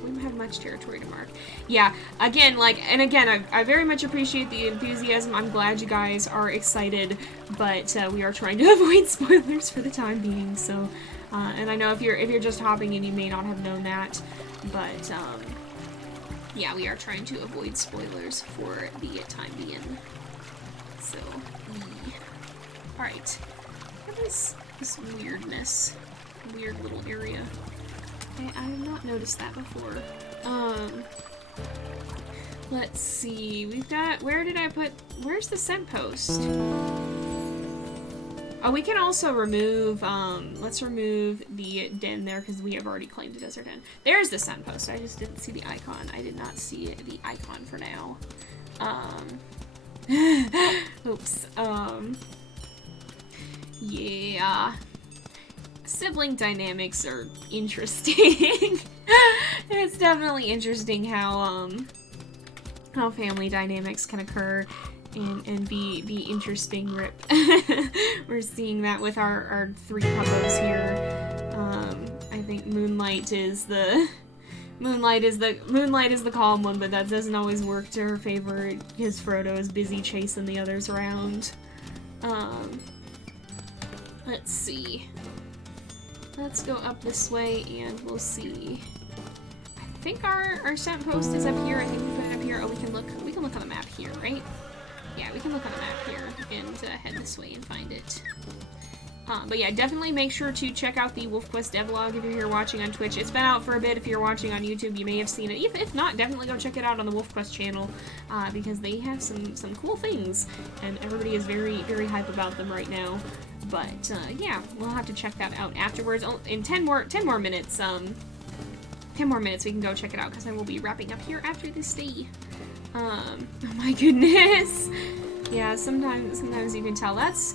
Yeah, again, I very much appreciate the enthusiasm. I'm glad you guys are excited, but we are trying to avoid spoilers for the time being. So, and I know if you're just hopping in, you may not have known that, but yeah, we are trying to avoid spoilers for the time being. So, all right. What is this weirdness? Weird little area. I have not noticed that before. Let's see. We've got, where's the scent post? Oh, we can also remove, let's remove the den there because we have already claimed it as our den. There's the scent post. I just didn't see the icon. I did not see the icon for now. Oops. Yeah. Sibling dynamics are interesting. It's definitely interesting how family dynamics can occur and be interesting, rip. We're seeing that with our three puppos here. I think Moonlight is the calm one, but that doesn't always work to her favor because Frodo is busy chasing the others around. Let's see. Let's go up this way and we'll see. I think our scent post is up here. I think we put it up here. Oh, we can look on the map here, right? Yeah, we can look on the map here and head this way and find it. But yeah, definitely make sure to check out the WolfQuest devlog if you're here watching on Twitch. It's been out for a bit. If you're watching on YouTube, you may have seen it. If not, definitely go check it out on the WolfQuest channel because they have some cool things, and everybody is very, very hype about them right now. But yeah, we'll have to check that out afterwards. In 10 more minutes, 10 more minutes, we can go check it out because I will be wrapping up here after this day. Oh my goodness. Yeah, sometimes you can tell. That's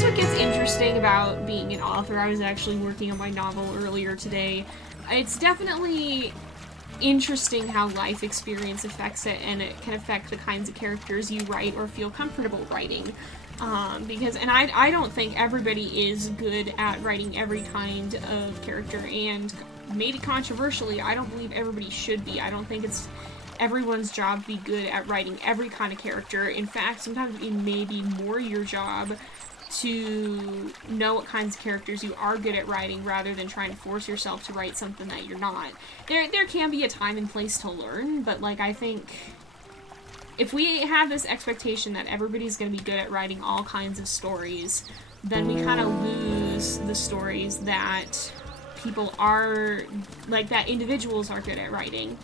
what gets interesting about being an author. I was actually working on my novel earlier today. It's definitely interesting how life experience affects it, and it can affect the kinds of characters you write or feel comfortable writing. Because I don't think everybody is good at writing every kind of character, and maybe controversially, I don't believe everybody should be. I don't think it's everyone's job to be good at writing every kind of character. In fact, sometimes it may be more your job to know what kinds of characters you are good at writing rather than trying to force yourself to write something that you're not. There can be a time and place to learn, but like I think if we have this expectation that everybody's going to be good at writing all kinds of stories, then we kind of lose the stories that people are, like, that individuals are good at writing.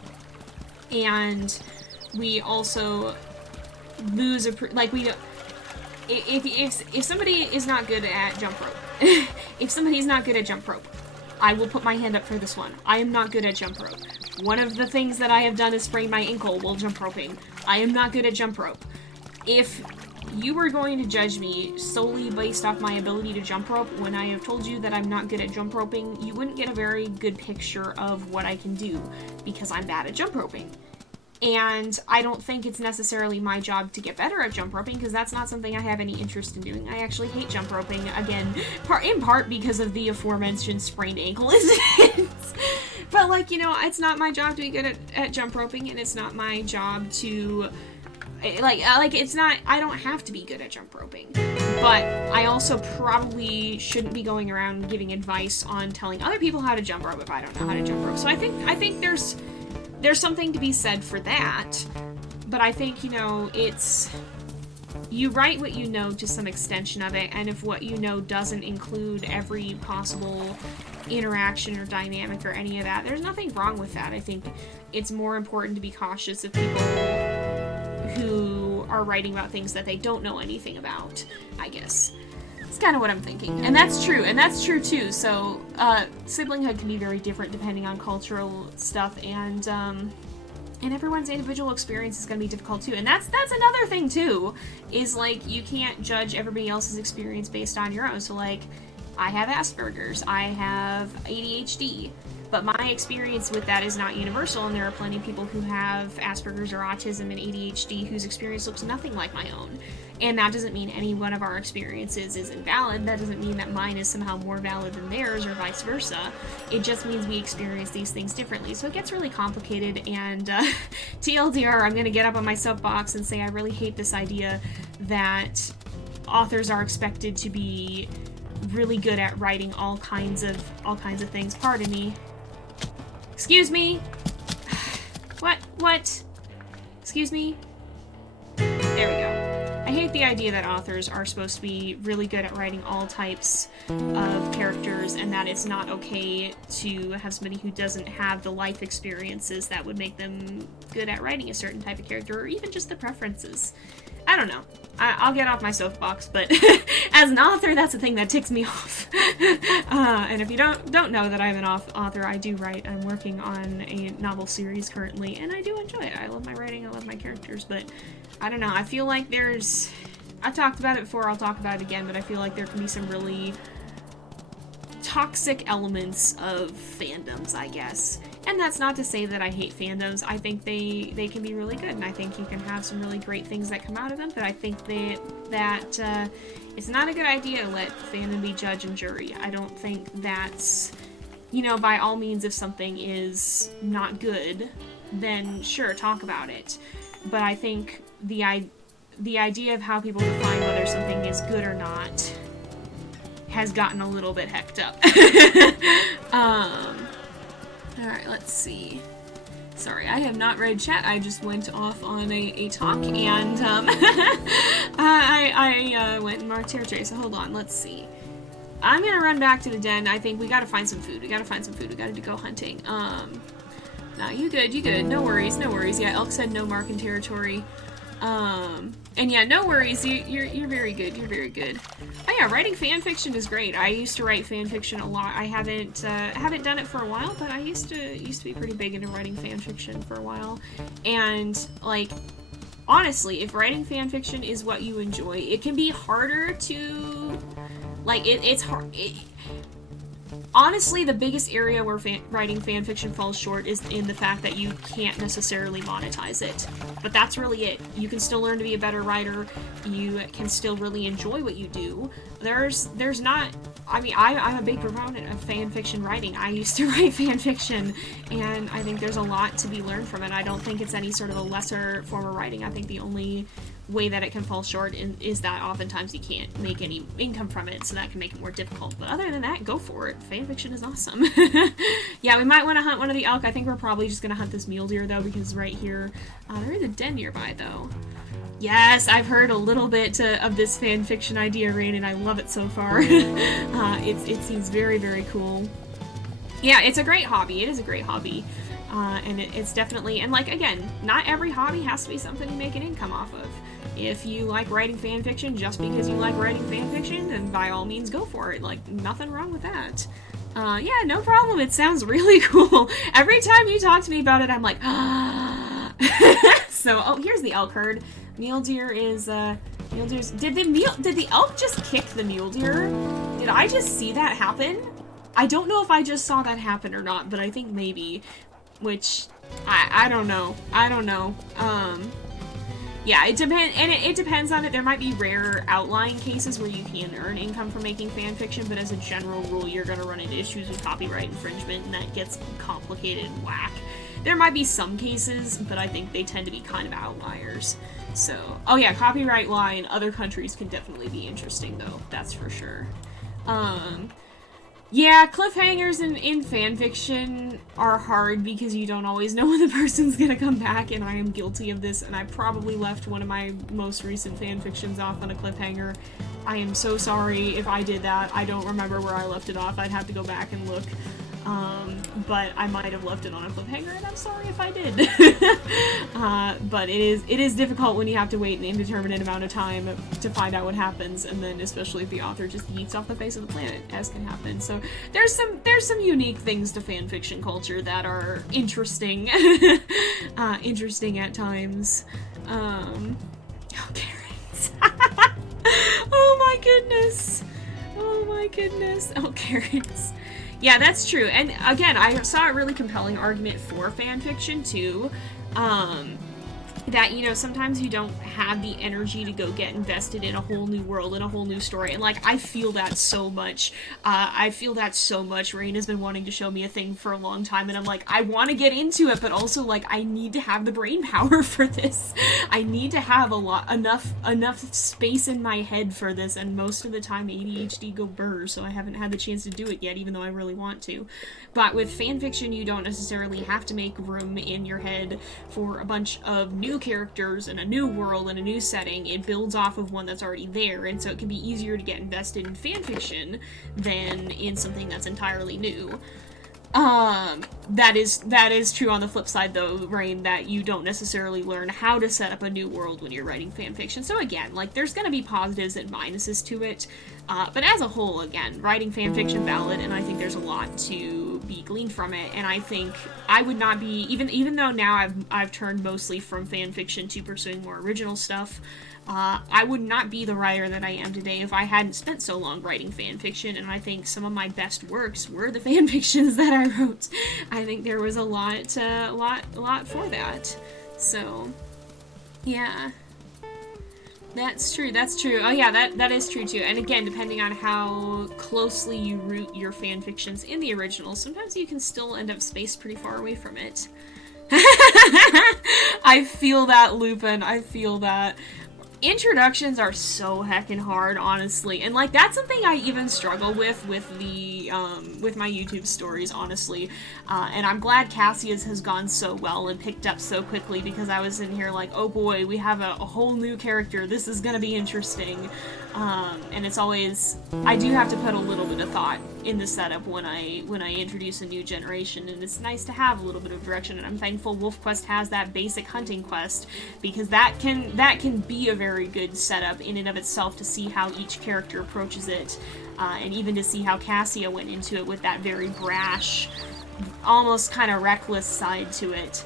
And we also lose if somebody is not good at jump rope, if somebody's not good at jump rope, I will put my hand up for this one. I am not good at jump rope. One of the things that I have done is sprain my ankle while jump roping. I am not good at jump rope. If you were going to judge me solely based off my ability to jump rope when I have told you that I'm not good at jump roping, you wouldn't get a very good picture of what I can do because I'm bad at jump roping. And I don't think it's necessarily my job to get better at jump roping because that's not something I have any interest in doing. I actually hate jump roping, again, in part because of the aforementioned sprained ankle incidents. But, like, you know, it's not my job to be good at jump roping, and it's not my job to, it's not, I don't have to be good at jump roping. But I also probably shouldn't be going around giving advice on telling other people how to jump rope if I don't know how to jump rope. So I think there's something to be said for that, but I think, you know, you write what you know to some extension of it, and if what you know doesn't include every possible interaction or dynamic or any of that, there's nothing wrong with that. I think it's more important to be cautious of people who are writing about things that they don't know anything about, I guess. It's kind of what I'm thinking. And that's true too. So, siblinghood can be very different depending on cultural stuff, and everyone's individual experience is going to be difficult too. And that's another thing too, is, like, you can't judge everybody else's experience based on your own. So, like, I have Asperger's, I have ADHD, but my experience with that is not universal, and there are plenty of people who have Asperger's or autism and ADHD whose experience looks nothing like my own. And that doesn't mean any one of our experiences is invalid. That doesn't mean that mine is somehow more valid than theirs or vice versa. It just means we experience these things differently. So it gets really complicated, and TLDR, I'm going to get up on my soapbox and say I really hate this idea that authors are expected to be really good at writing all kinds of things. Pardon me. Excuse me. What? Excuse me. There we go. I hate the idea that authors are supposed to be really good at writing all types of characters, and that it's not okay to have somebody who doesn't have the life experiences that would make them good at writing a certain type of character, or even just the preferences. I don't know. I'll get off my soapbox, but as an author, that's the thing that ticks me off. And if you don't know that I'm an author, I do write. I'm working on a novel series currently, and I do enjoy it. I love my writing, I love my characters, but I don't know. I feel like I've talked about it before, I'll talk about it again, but I feel like there can be some really toxic elements of fandoms, I guess. And that's not to say that I hate fandoms. I think they can be really good, and I think you can have some really great things that come out of them, but I think that it's not a good idea to let fandom be judge and jury. I don't think that's you know, by all means, if something is not good, then sure, talk about it. But I think the idea of how people define whether something is good or not has gotten a little bit hecked up. Alright, let's see. Sorry, I have not read chat. I just went off on a talk, and I went and marked territory, so hold on, let's see. I'm gonna run back to the den. I think we gotta find some food. We gotta go hunting. No, you good. No worries. Yeah, Elk said no marking territory. And yeah, no worries. You're very good. Oh yeah, writing fan fiction is great. I used to write fan fiction a lot. I haven't done it for a while, but I used to be pretty big into writing fan fiction for a while. And like, honestly, if writing fan fiction is what you enjoy, it can be harder to, like, it's hard. Honestly, the biggest area where writing fanfiction falls short is in the fact that you can't necessarily monetize it. But that's really it. You can still learn to be a better writer. You can still really enjoy what you do. There's not... I mean, I'm a big proponent of fanfiction writing. I used to write fanfiction, and I think there's a lot to be learned from it. I don't think it's any sort of a lesser form of writing. I think the only way that it can fall short is that oftentimes you can't make any income from it, so that can make it more difficult. But other than that, go for it. Fanfiction is awesome. Yeah, we might want to hunt one of the elk. I think we're probably just going to hunt this mule deer, though, because right here, there is a den nearby, though. Yes, I've heard a little bit of this fanfiction idea, Rain, and I love it so far. It seems very, very cool. Yeah, it's a great hobby. It is a great hobby. And it's definitely, and like, again, not every hobby has to be something you make an income off of. If you like writing fan fiction just because you like writing fan fiction, then by all means go for it. Like, nothing wrong with that. Yeah, no problem. It sounds really cool. Every time you talk to me about it, I'm like, ah. So, oh, here's the elk herd. Mule deer is, mule deer's, did the elk just kick the mule deer? Did I just see that happen? I don't know if I just saw that happen or not, but I think maybe. Which, I don't know. Yeah, it depends, and it depends on it. There might be rare outlying cases where you can earn income from making fan fiction, but as a general rule, you're gonna run into issues with copyright infringement, and that gets complicated and whack. There might be some cases, but I think they tend to be kind of outliers. So, oh yeah, copyright law in other countries can definitely be interesting, though. That's for sure. Yeah, cliffhangers in fanfiction are hard because you don't always know when the person's gonna come back, and I am guilty of this, and I probably left one of my most recent fanfictions off on a cliffhanger. I am so sorry if I did that. I don't remember where I left it off. I'd have to go back and look. But I might have left it on a cliffhanger, and I'm sorry if I did. But it is difficult when you have to wait an indeterminate amount of time to find out what happens, and then especially if the author just yeets off the face of the planet, as can happen. So there's some unique things to fanfiction culture that are interesting, interesting at times. Oh, Karens. Oh my goodness. Oh, Karens. Yeah, that's true. And again, I saw a really compelling argument for fanfiction too. That, you know, sometimes you don't have the energy to go get invested in a whole new world and a whole new story. And, like, I feel that so much. Rain has been wanting to show me a thing for a long time, and I'm like, I want to get into it, but also, like, I need to have the brain power for this. I need to have enough space in my head for this, and most of the time ADHD go burr, so I haven't had the chance to do it yet, even though I really want to. But with fanfiction, you don't necessarily have to make room in your head for a bunch of new characters and a new world and a new setting. It builds off of one that's already there, and so it can be easier to get invested in fanfiction than in something that's entirely new. That is true on the flip side, though, Rain, that you don't necessarily learn how to set up a new world when you're writing fanfiction. So again, like, there's gonna be positives and minuses to it, but as a whole, again, writing fanfiction valid, and I think there's a lot to be gleaned from it, and I think I would not be, even though now I've turned mostly from fanfiction to pursuing more original stuff, I would not be the writer that I am today if I hadn't spent so long writing fanfiction, and I think some of my best works were the fanfictions that I wrote. I think there was a lot for that. So, yeah. That's true, that's true. Oh yeah, that is true too. And again, depending on how closely you root your fan fictions in the original, sometimes you can still end up spaced pretty far away from it. I feel that, Lupin, I feel that. Introductions are so heckin' hard, honestly, and like that's something I even struggle with the with my YouTube stories, honestly. And I'm glad Cassia's has gone so well and picked up so quickly, because I was in here like, oh boy, we have a whole new character. This is gonna be interesting. And it's always, I do have to put a little bit of thought in the setup when I introduce a new generation, and it's nice to have a little bit of direction. And I'm thankful WolfQuest has that basic hunting quest, because that can be a very good setup in and of itself to see how each character approaches it, and even to see how Cassia went into it with that very brash, almost kind of reckless side to it.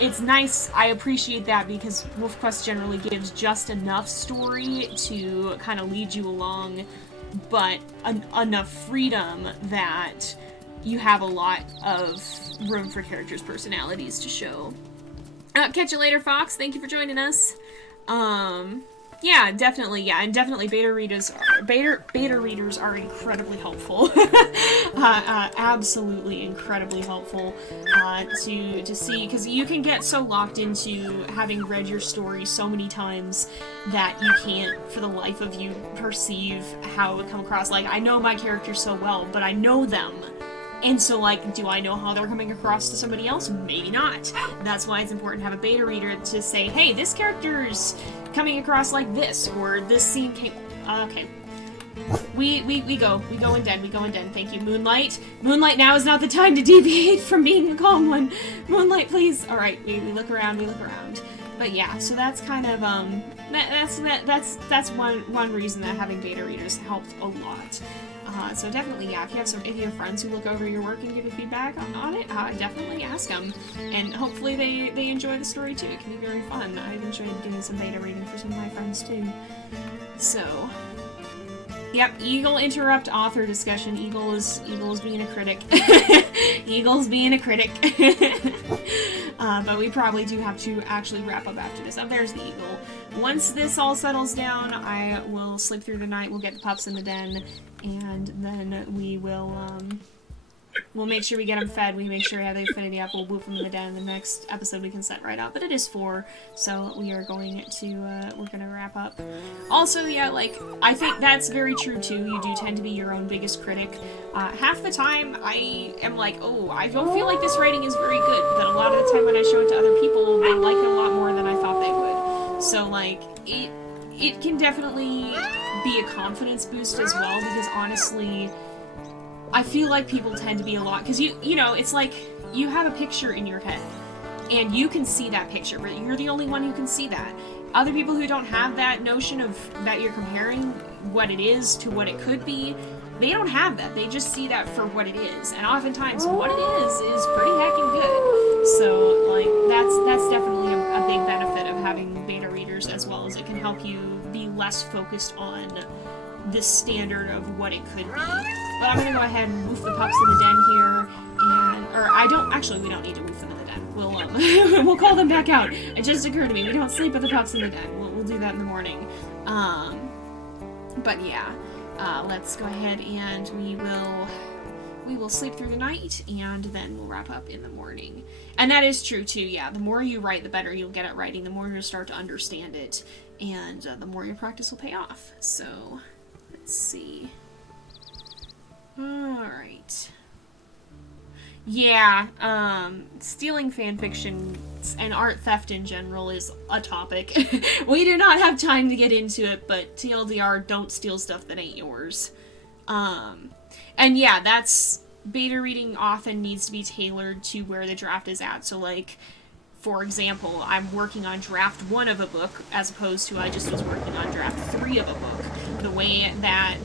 It's nice. I appreciate that, because WolfQuest generally gives just enough story to kind of lead you along, but enough freedom that you have a lot of room for characters' personalities to show. Catch you later, Fox. Thank you for joining us. Yeah, definitely, and definitely beta readers are incredibly helpful. Absolutely incredibly helpful to see, because you can get so locked into having read your story so many times that you can't, for the life of you, perceive how it would come across. Like, I know my characters so well, but I know them. And so, like, do I know how they're coming across to somebody else? Maybe not. That's why it's important to have a beta reader to say, hey, this character's coming across like this, or this scene came... Okay. We go in den. Thank you. Moonlight, now is not the time to deviate from being a calm one. Moonlight, please. Alright, we look around. But yeah, so that's kind of, that's one reason that having beta readers helped a lot. So definitely, yeah, if you have friends who look over your work and give you feedback on it, definitely ask them. And hopefully they enjoy the story too. It can be very fun. I've enjoyed doing some beta reading for some of my friends too. So, yep, Eagle interrupt author discussion. Eagle is being a critic. Eagle's being a critic. But we probably do have to actually wrap up after this. Oh, there's the Eagle. Once this all settles down, I will sleep through the night, we'll get the pups in the den, and then we will, we'll make sure we get them fed, we make sure we have the affinity up, we'll woof them in the den, the next episode we can set right up. But it is 4, so we are going to, we're gonna wrap up. Also, yeah, like, I think that's very true too, you do tend to be your own biggest critic. Half the time, I am like, oh, I don't feel like this writing is very good, but a lot of the time when I show it to other people, they like it a lot more than I thought they would. So, like, it can definitely be a confidence boost as well, because honestly, I feel like people tend to be a lot, because you know, it's like, you have a picture in your head, and you can see that picture, but you're the only one who can see that. Other people who don't have that notion of, that you're comparing what it is to what it could be, they don't have that. They just see that for what it is, and oftentimes what it is pretty heckin' good. So, like, that's definitely a big benefit of having beta readers, as well as it can help you be less focused on the standard of what it could be. But I'm gonna go ahead and woof the pups in the den here, we don't need to woof them in the den. We'll, we'll call them back out. It just occurred to me, we don't sleep with the pups in the den. We'll do that in the morning. But yeah, let's go ahead and we will sleep through the night, and then we'll wrap up in the morning. And that is true too, yeah. The more you write, the better you'll get at writing, the more you'll start to understand it, and the more your practice will pay off. So, let's see. Alright. Yeah, stealing fanfiction and art theft in general is a topic. We do not have time to get into it, but TLDR, don't steal stuff that ain't yours. And yeah, beta reading often needs to be tailored to where the draft is at. So, like, for example, I'm working on draft 1 of a book, as opposed to I just was working on draft 3 of a book. The way that...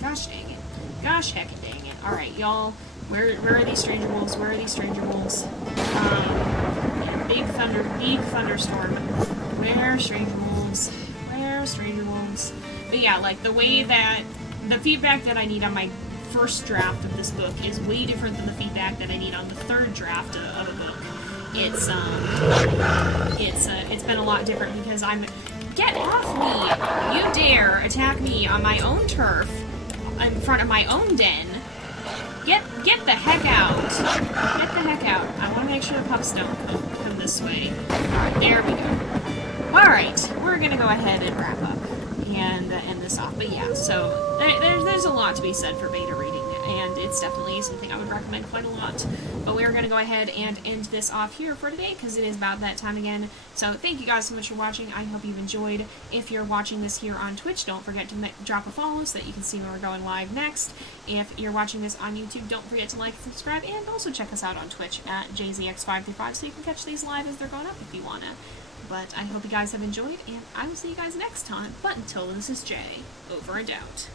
Gosh dang it. Gosh heck dang it. Alright, y'all. Where are these stranger wolves? Where are these stranger wolves? Yeah, big thunderstorm. Where are stranger wolves? Where are stranger wolves? But yeah, like, the way that... The feedback that I need on my first draft of this book is way different than the feedback that I need on the 3rd draft of a book. it's been a lot different because get off me! You dare attack me on my own turf, in front of my own den. Get the heck out! Get the heck out! I want to make sure the pups don't come this way. There we go. All right, we're gonna go ahead and wrap up and end this off. But yeah, so there's a lot to be said for beta reading, and it's definitely something I would recommend quite a lot. But we are going to go ahead and end this off here for today, because it is about that time again. So thank you guys so much for watching. I hope you've enjoyed. If you're watching this here on Twitch, don't forget to drop a follow so that you can see when we're going live next. If you're watching this on YouTube, don't forget to like and subscribe, and also check us out on Twitch at JZX535 so you can catch these live as they're going up if you want to. But I hope you guys have enjoyed, and I will see you guys next time. But until then, this is Jay. Over and out.